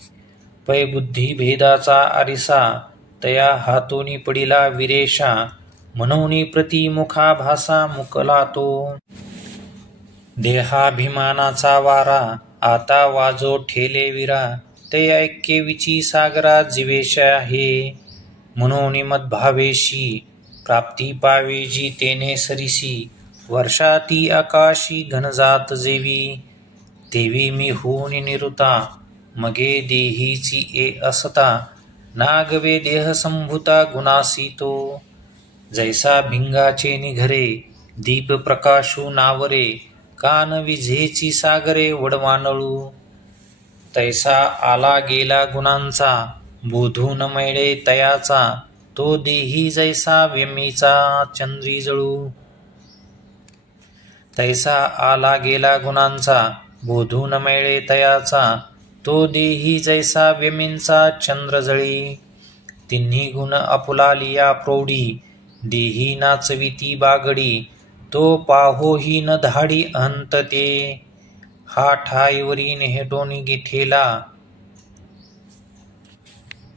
पै बुद्धी भेदाचा आरिसा तया हातोनी पडिला विरेशा. म्हणून प्रतिमुखा भासा मुकला तो. देहाभिमानाचा वारा आता वाजो ठेले विरा. ते ऐक्य विची सागरा जीवेशा हे. म्हणून मदभावेशी प्राप्ती पावे जी तेने सरिसी. वर्षाती आकाशी घनजात जेवी. तेवी मी होऊन निरुता मगे देहीची ए असता. नागवे देह संभूता गुणासी तो. जैसा भिंगाचे निघरे दीप प्रकाशू नावरे. कान विझेची सागरे वडवानळू. तैसा आला गेला गुणांचा बोधू न मैळे तयाचा. तो देही जैसा व्यमीचा चंद्री जळू. तैसा आला गेला गुणांचा बोधू न मैळे तयाचा. तो देही जैसा व्यमींचा चंद्र जळी. तिन्ही गुण आपुला लिया प्रौढी. देही नाचविती बागडी. तो पाहोही न धाडी अहंत ते. हा ठाईवरी नेहटोनी गिठेला.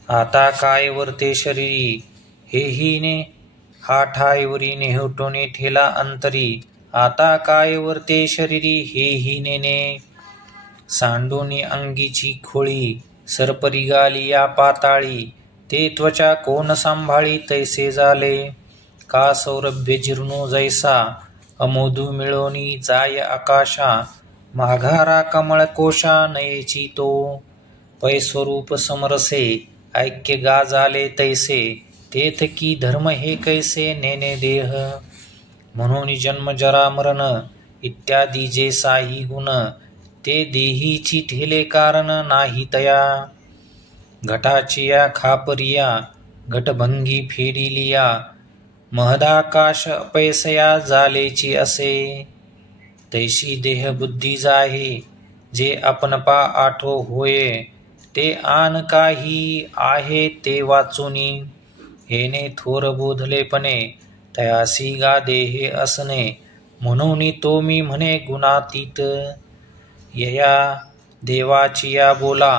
आता काय वरते शरीरी. हेहीने हा ठाईवरी नेहटोनी ठेला अंतरी. आता काय वरते शरीरी हेही नेने. सांडोनी अंगीची खोळी सरपरिगाली या पाताळी. ते त्वचा कोण सांभाळी तैसे झाले. का सौरभ्य जिर्णो जैसा अमोधू मिळोनी जाय आकाशा. माघारा कमळ कोशा नयेची तो, पैस्वरूप समरसे ऐक्य गाजाले तैसे, तेथ की धर्म हे कैसे नेने देह, म्हणून जन्म जरा मरण इत्यादी जे साही गुण, ते देहीची ठेले कारण नाही तया, घटाचिया खापरिया घटभंगी फेडिलिया, महदाकाश पैसया जालेची असे, तैशी देह बुद्धी जाहे जे आपणपा आठो होय, ते आन काही आहे ते वाचुनी, हेने थोर बोधलेपणे तयासी गा देहे असणे, म्हणून तो मी म्हणे गुणातीत, यया देवाचिया बोला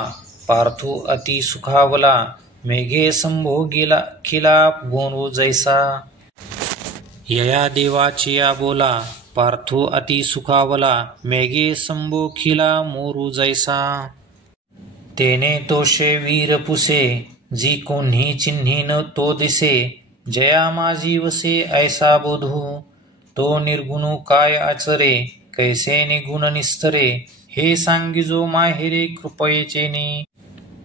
पार्थो अति सुखावला, मेघे संभोगिला खिला बोनू जैसा, यया देवाचिया बोला पार्थो अति सुखावला, मेघे संभोखिला मोरू जैसा, तेने तोषे वीर पुसे जी कोण्ही चिन्हीन तो दिसे, जया माझी वसे ऐसा बोधू, तो निर्गुणू काय आचरे कैसे निगुण निस्तरे, हे सांगिजो माहेरे कृपयेचेने,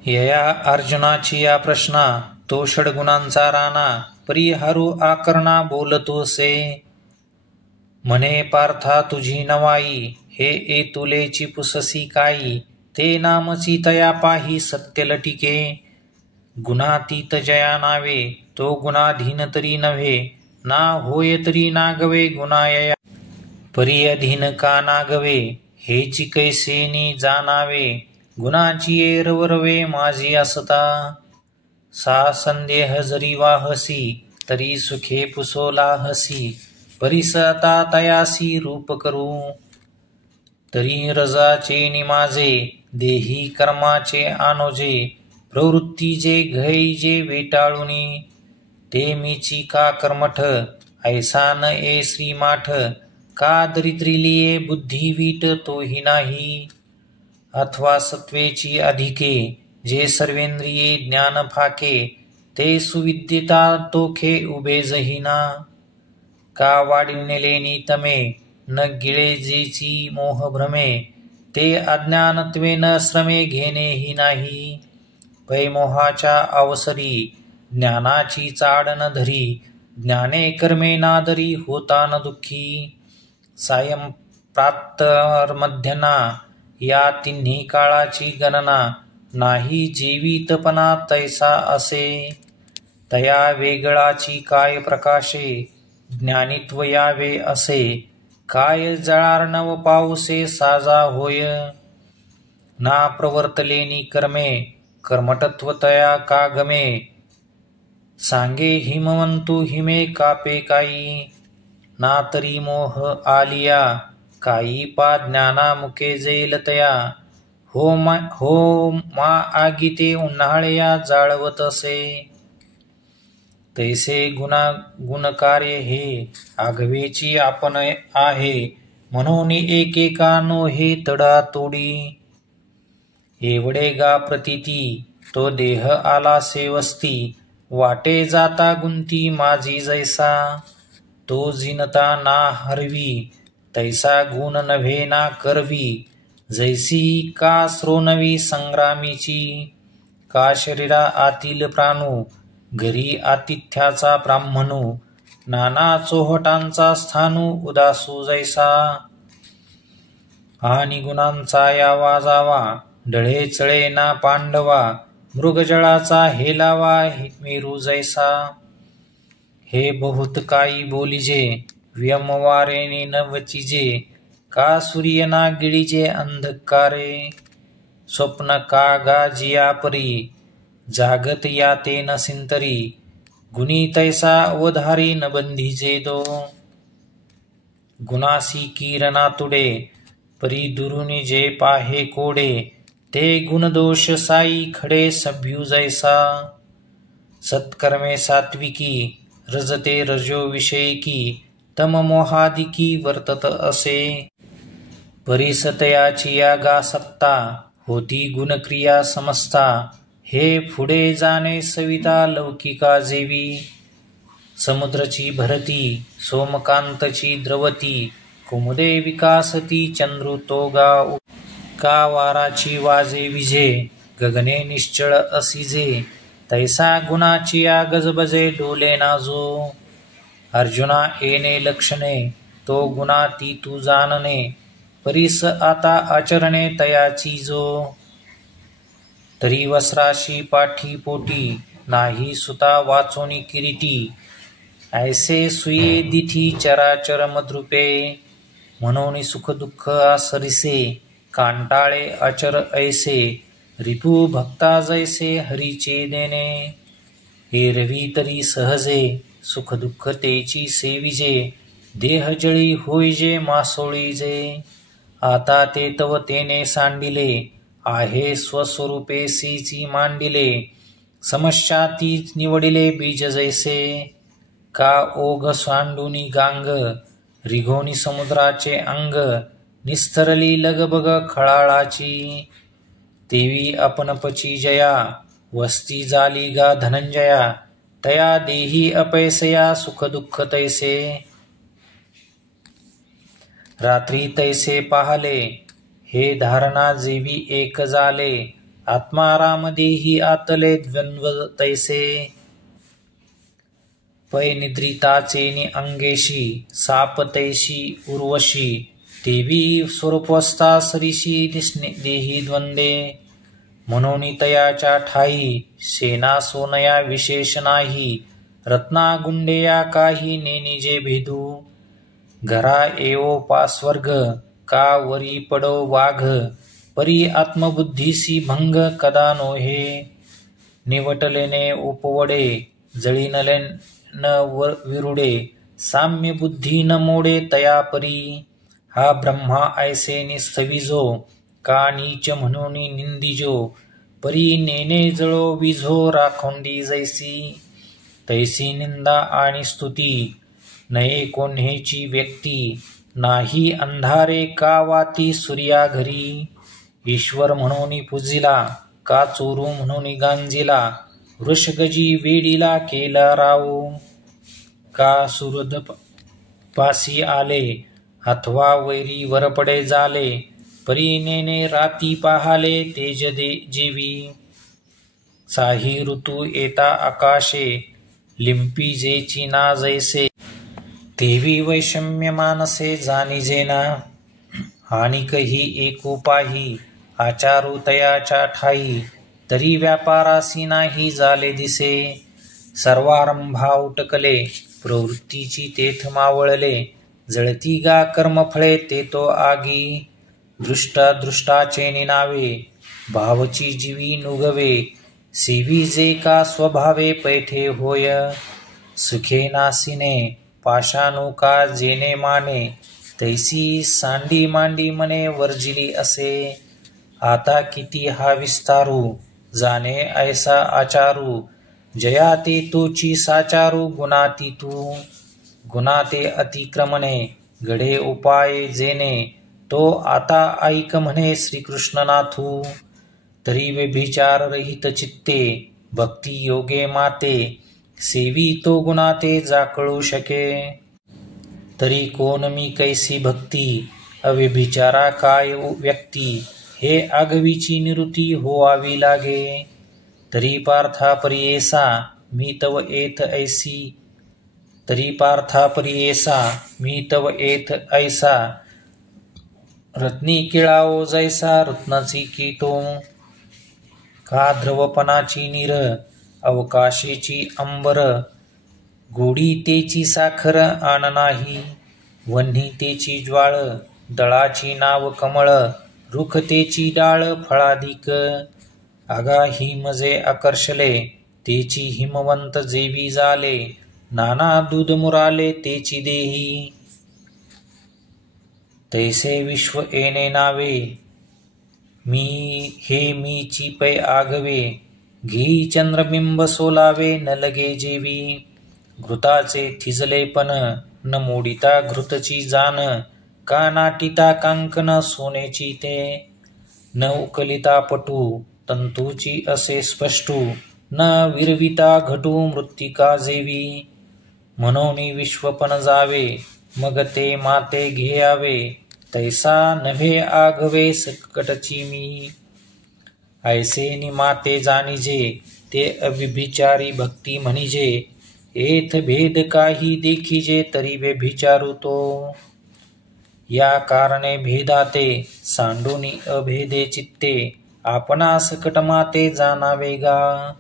यया अर्जुनाची या प्रश्ना तो षडगुणांचा राणा, परिहारू आकर्णा बोलतोसे, म्हणे पार्था तुझी नवाई हे एतुलेची पुससी काई, ते नामची तया पाही सत्य लटिके, गुणातीत जया नावे तो गुणाधीन तरी नव्हे, ना होय तरी नागवे गुणायया, परी अधीन का नागवे हेची कैसेनी जाणावे, गुणाची एरवरवे माझी असता, सा संदेह जरी वाहसी तरी सुखे पुसोला हसी, परिसता तयासी रूप करू, तरी रजाचे निमाजे देही कर्माचे आनोजे, प्रवृत्ती जे घै जे वेटाळुनी, ते मीची का कर्मठ ऐसा न ए श्रीमाठ, का दरिद्रिलिये बुद्धी वीट तोही नाही, अथवा सत्वेची अधिके जे सर्वेंद्रिये ज्ञान फाके, ते सुविद्यता तोखे उभे जहिना, का वाढिणलेनी तमे न गिळे जेची मोह भ्रमे, ते अज्ञानत्वेन श्रमे घेणेही नाही, पैमोहाच्या अवसरी ज्ञानाची चाड न धरी, ज्ञाने कर्मे नादरी होता न दुःखी, सायं प्रातर्मध्यना या तिन्ही काळाची गणना, नाही जीवितपणा तैसा असे, तया वेगळाची काय प्रकाशे ज्ञानित्व यावे असे, काय जळार्णव पाऊसे साजा होय, ना प्रवर्तलेनी कर्मे कर्मटत्व तया का गमे, सांगे हिमवंतु हिमे कापे काई, ना तरी मोह आलिया काई पा ज्ञाना मुके जेल तया, हो मा आगीते उन्हाळ्या जाळवत असे, तैसे गुणकार्य हे आघवेची आपण आहे, म्हणून एकेकानो हे तडा तोडी, एवढे गा प्रतीती तो देह आला सेवस्ती, वाटे जाता गुंती माझी जैसा, तो जिनता ना हरवी तैसा गुण नव्हे ना करवी, जैसी का श्रोणवी संग्रामीची, का शरीरा आतील प्राणू घरी आतिथ्याचा ब्राह्मणू, नाना चोहटांचा स्थानू उदासू जैसा, आणि गुणांचा यावा जावा डळे चळे ना पांडवा, मृगजळाचा हेलावा मेरू जैसा, हे बहुत काही बोलिजे व्यमवारेने न वचिजे, का सूर्य ना गिळीजे अंधकारे, स्वप्न का गाजिया परी जागत याते न सिंतरी, गुणी तैसा अवधारी न बंधीजे दो, गुणासी किरणा तुडे परी दुरुनी जे पाहे कोडे, ते गुणदोष साई खडे सभ्यू जैसा, सत्कर्मे सात्विकी रजते रजो विषयिकी, तम मोहादिकी वर्तत असे, परिसतयाची या गा सत्ता होती गुणक्रिया समस्ता, हे पुढे जाणे सविता लौकिका जेवी, समुद्रची भरती सोमकांतची द्रवती, कुमुदे विकासती चंद्रुतो गाव का वाराची वाजे विजे गगने निश्चळ असिजे तैसा गुणाची या गजबजे डोले नाजो अर्जुना येणे लक्षणे तो गुणाती तू जाणणे परीस आता आचरणे तयाची जो तरी वस्त्राशी पाठी पोटी नाही सुता वाचोनी किरीटी ऐसे सुये दिठी चराचर मद्रुपे म्हणून सुख दुःख आसरिसे कांटाळे अचर ऐसे रिपू भक्ता जैसे हरीचे देणे हे रवी तरी सहजे सुख दुःख तेची सेविजे देह जळी होईजे मासोळीजे आता ते तव तेने सांडिले आहे स्वस्वरूपे सीची मांडिले समस्या तीच निवडिले बीज जैसे का ओघ सांडुनी गांग रिघोनी समुद्राचे अंग निस्तरली लगबग खळाळाची तेवी आपणपची जया वस्ती झाली गा धनंजया तया देही अपैसया सुख दुःख तैसे रात्री तैसे पाहले हे धारणा जेवी एक झाले आत्मा राम देही आतले द्वंद्व तैसे पै निद्रिताचे नि अंगेशी साप तैशी उर्वशी देवी स्वरूपवस्था सरीशी देही द्वंदे म्हणून तयाच्या ठाई सेना सोनया विशेष नाही रत्ना गुंडेया काही नेनिजे भेदू घरा येवो पास्वर्ग का वरी पडो वाघ परी आत्मबुद्धीसी भंग कदा नोहे निवटलेने उपवडे जळीनले न विरुडे साम्य बुद्धी न मोडे तया परी हा ब्रह्मा ऐसे निस्थविजो का नीच म्हणून निंदिजो परी नेने जळो विझो राखोंडी जैसी तैसी निंदा आणि स्तुती नये कोण्हेची व्यक्ती नाही अंधारे का वाती सूर्या घरी ईश्वर म्हणून पूजिला का चोरू म्हणून गांजिला वृषगजी वेडीला केला राव का सुरद पासी आले अथवा वैरी वरपडे झाले परी नेने राती पाहाले तेज जेवी साही ऋतू येता आकाशे लिंपी जेची ना जैसे तेवी वैषम्य मानसे जाणिजेना हानिकही एकोपाही आचारू तयाच्या ठाई तरी व्यापारासी नाही झाले दिसे सर्वारंभा उटकले प्रवृत्तीची तेथ मावळले जळती गा कर्मफळे ते तो आगी दृष्टाचे निनावे भावची जीवी नुगवे सेवी जे का स्वभावे पैठे होय सुखे नासिने पाशानुका जेने माने तैसी सांडी मांडी मने वर्जिली असे आता किती हा विस्तारू जाणे ऐसा आचारू जया ते तोची साचारू गुणाती तू गुणाते अतिक्रमणे घडे उपाय जेने तो आता ऐक म्हणे श्रीकृष्णनाथू तरी व्यभिचार रहित चित्ते भक्ती योगे माते सेवी तो गुणाते जाकळू शके तरी कोण मी कैसी भक्ती अव्यभिचारा काय व्यक्ती हे आगवीची निवृत्ती होवावी लागे तरी पार्था परियेसा मी तव एथ ऐसी तरी पार्था परियेसा मी तव एथ ऐसा रत्नी किळाओ जैसा रत्नाची कीतो का द्रवपणाची नीर अवकाशेची अंबर गोडी तेची साखर आण नाही वन्ही तेची ज्वाळ दळाची नाव कमळ रुख तेची डाळ फळाधिक आगा ही मजे आकर्षले तेची हिमवंत जेवी झाले नाना दूध मुराले तेची देही तैसे विश्व येणे नावे मी हे मीची पै आगवे घी चंद्रबिंब सोलावे न लगे जेवी घृताचे थिजलेपण न मोडिता घृतची जाण का नाटिता कांकन सोनेची ते न उकलिता पटू तंतूची असे स्पष्टू न विरविता घटू मृत्तिका जेवी म्हणून विश्वपण जावे मग ते माते घेयावे तैसा नव्हे आघवे सकटची मी. ऐसे नि माते जाणिजे ते अव्यभिचारी भक्ती म्हणिजे. एथ भेद काही देखिजे तरी व्यभिचारू तो. या कारणे भेदाते सांडूनी अभेदे चित्ते. आपणा सकट माते जाणावे गा.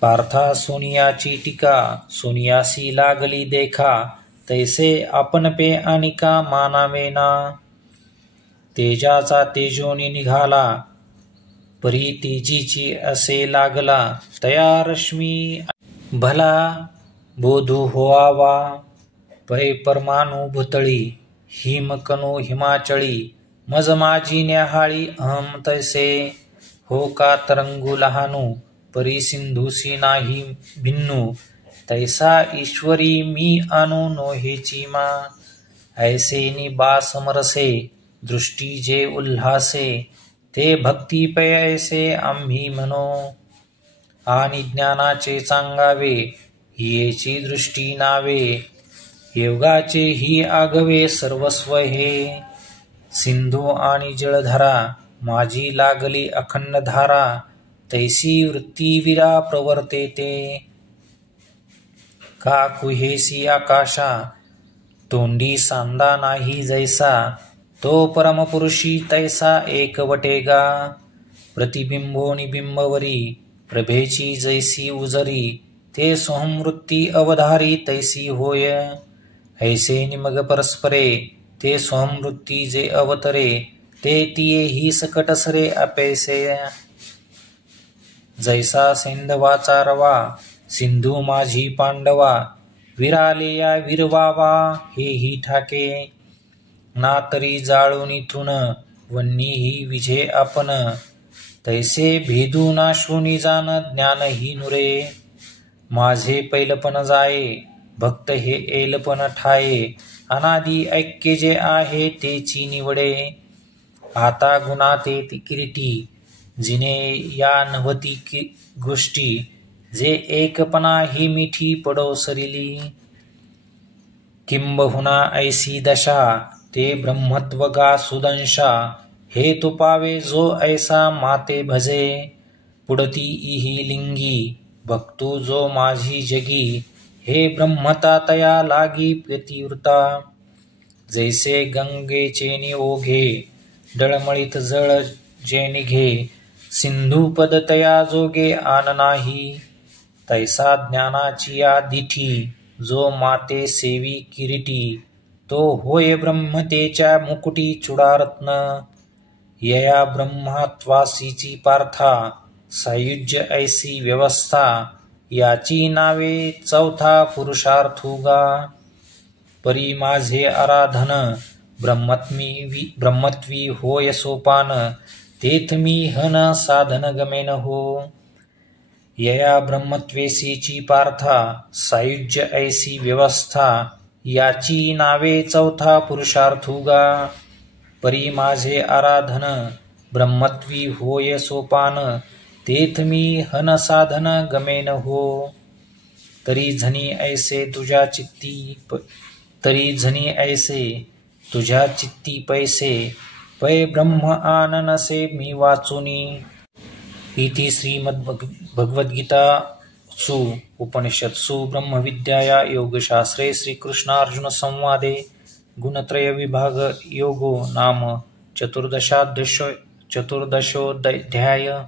पार्था सोनियाची टीका सोनियासी लागली देखा. तैसे आपण पे अनिका मानावे ना. तेजाचा तेजोनी निघाला परी तेजीची असे लागला. तया रश्मी भला बोधू होवावा. पै परमाणु भूतळी हिमकणो हिमाचळी. मज माझी न्याहाळी अहम तैसे. हो का तरंगू लहानू परी सिंधूसी नाही भिन्नू. तैसा ईश्वरी मी आणू नोहेची मा. ऐसे नि बा समरसे दृष्टी जे उल्हासे. ते भक्ती पै ऐसे आम्ही म्हणो. आणि ज्ञानाचे सांगावे हियेची दृष्टी नावे. योगाचे ही आगवे सर्वस्व हे. सिंधू आणि जळधारा माझी लागली अखंड धारा. तैसी वृत्ती विरा प्रवर्ते ते. का कुहेसी आकाशा तोंडी सांदा नाही जैसा. तो परमपुरुषी तैसा एकवटेगा. प्रतिबिंबो निबिंबवरी प्रभेची जैसी उजरी. ते सोहमवृत्ती अवधारी तैसी होय. ऐसे निमग परस्परे ते सोहमवृत्ती जे अवतरे. ते तिये ही सकटसरे अपैसे. जैसा सैंधवाचा रवा सिंधू माझी पांडवा. विराले या विरवावा हेही ठाके. ना तरी जाळून इथून वन्नी ही विझे आपण. तैसे भेदू नाशूनी जाण ज्ञानही नुरे. माझे पैलपण जाये भक्त हे एलपण ठाये. अनादि ऐक्य जे आहे तेची निवडे. आता गुणा ते किरीटी जिने या नवती गोष्टी. जे एकपणा ही मिठी पडो सरिली. किंबहुना ऐसी दशा ते ब्रह्मत्व गा सुदंशा. हे तुपावे जो ऐसा माते भजे. पुढती इही लिंगी भक्तू जो माझी जगी. हे ब्रह्मता तया लागी प्रतिवृता. जैसे गंगेचे निओघे डळमळीत जळ जे निघे. सिंधू पद तया जोगे आन नाही. तैसा ज्ञानाची या दिठी जो माते सेवी किरीटी. तो होय ब्रह्मतेच्या मुकुटी चुडारत्न. यया ब्रह्मत्वासीची पार्था सायुज्य ऐसी व्यवस्था. याची नावे चौथा पुरुषार्थुगा. परी माझे आराधन ब्रह्मत्वी होय सोपान. तेथ मी हन साधन गमेन हो. यया ब्रह्मत्वेसीची पार्था सायुज्य ऐसी व्यवस्था. याची नावे चौथा पुरुषार्थुगा. परी माझे आराधन ब्रह्मत्वी होय सोपान. तेथ मी हन साधन गमेन हो. तरी झनी ऐसे तुझ्या चित्ती पैसे. पै ब्रह्म आननसे मी वाचुनी. इति श्रीमद्भगवद्गीतासु उपनिषत्सु ब्रह्मविद्याया योगशास्त्रे श्रीकृष्णार्जुन संवादे गुणत्रय विभाग योगो नाम चतुर्दशोऽध्याय.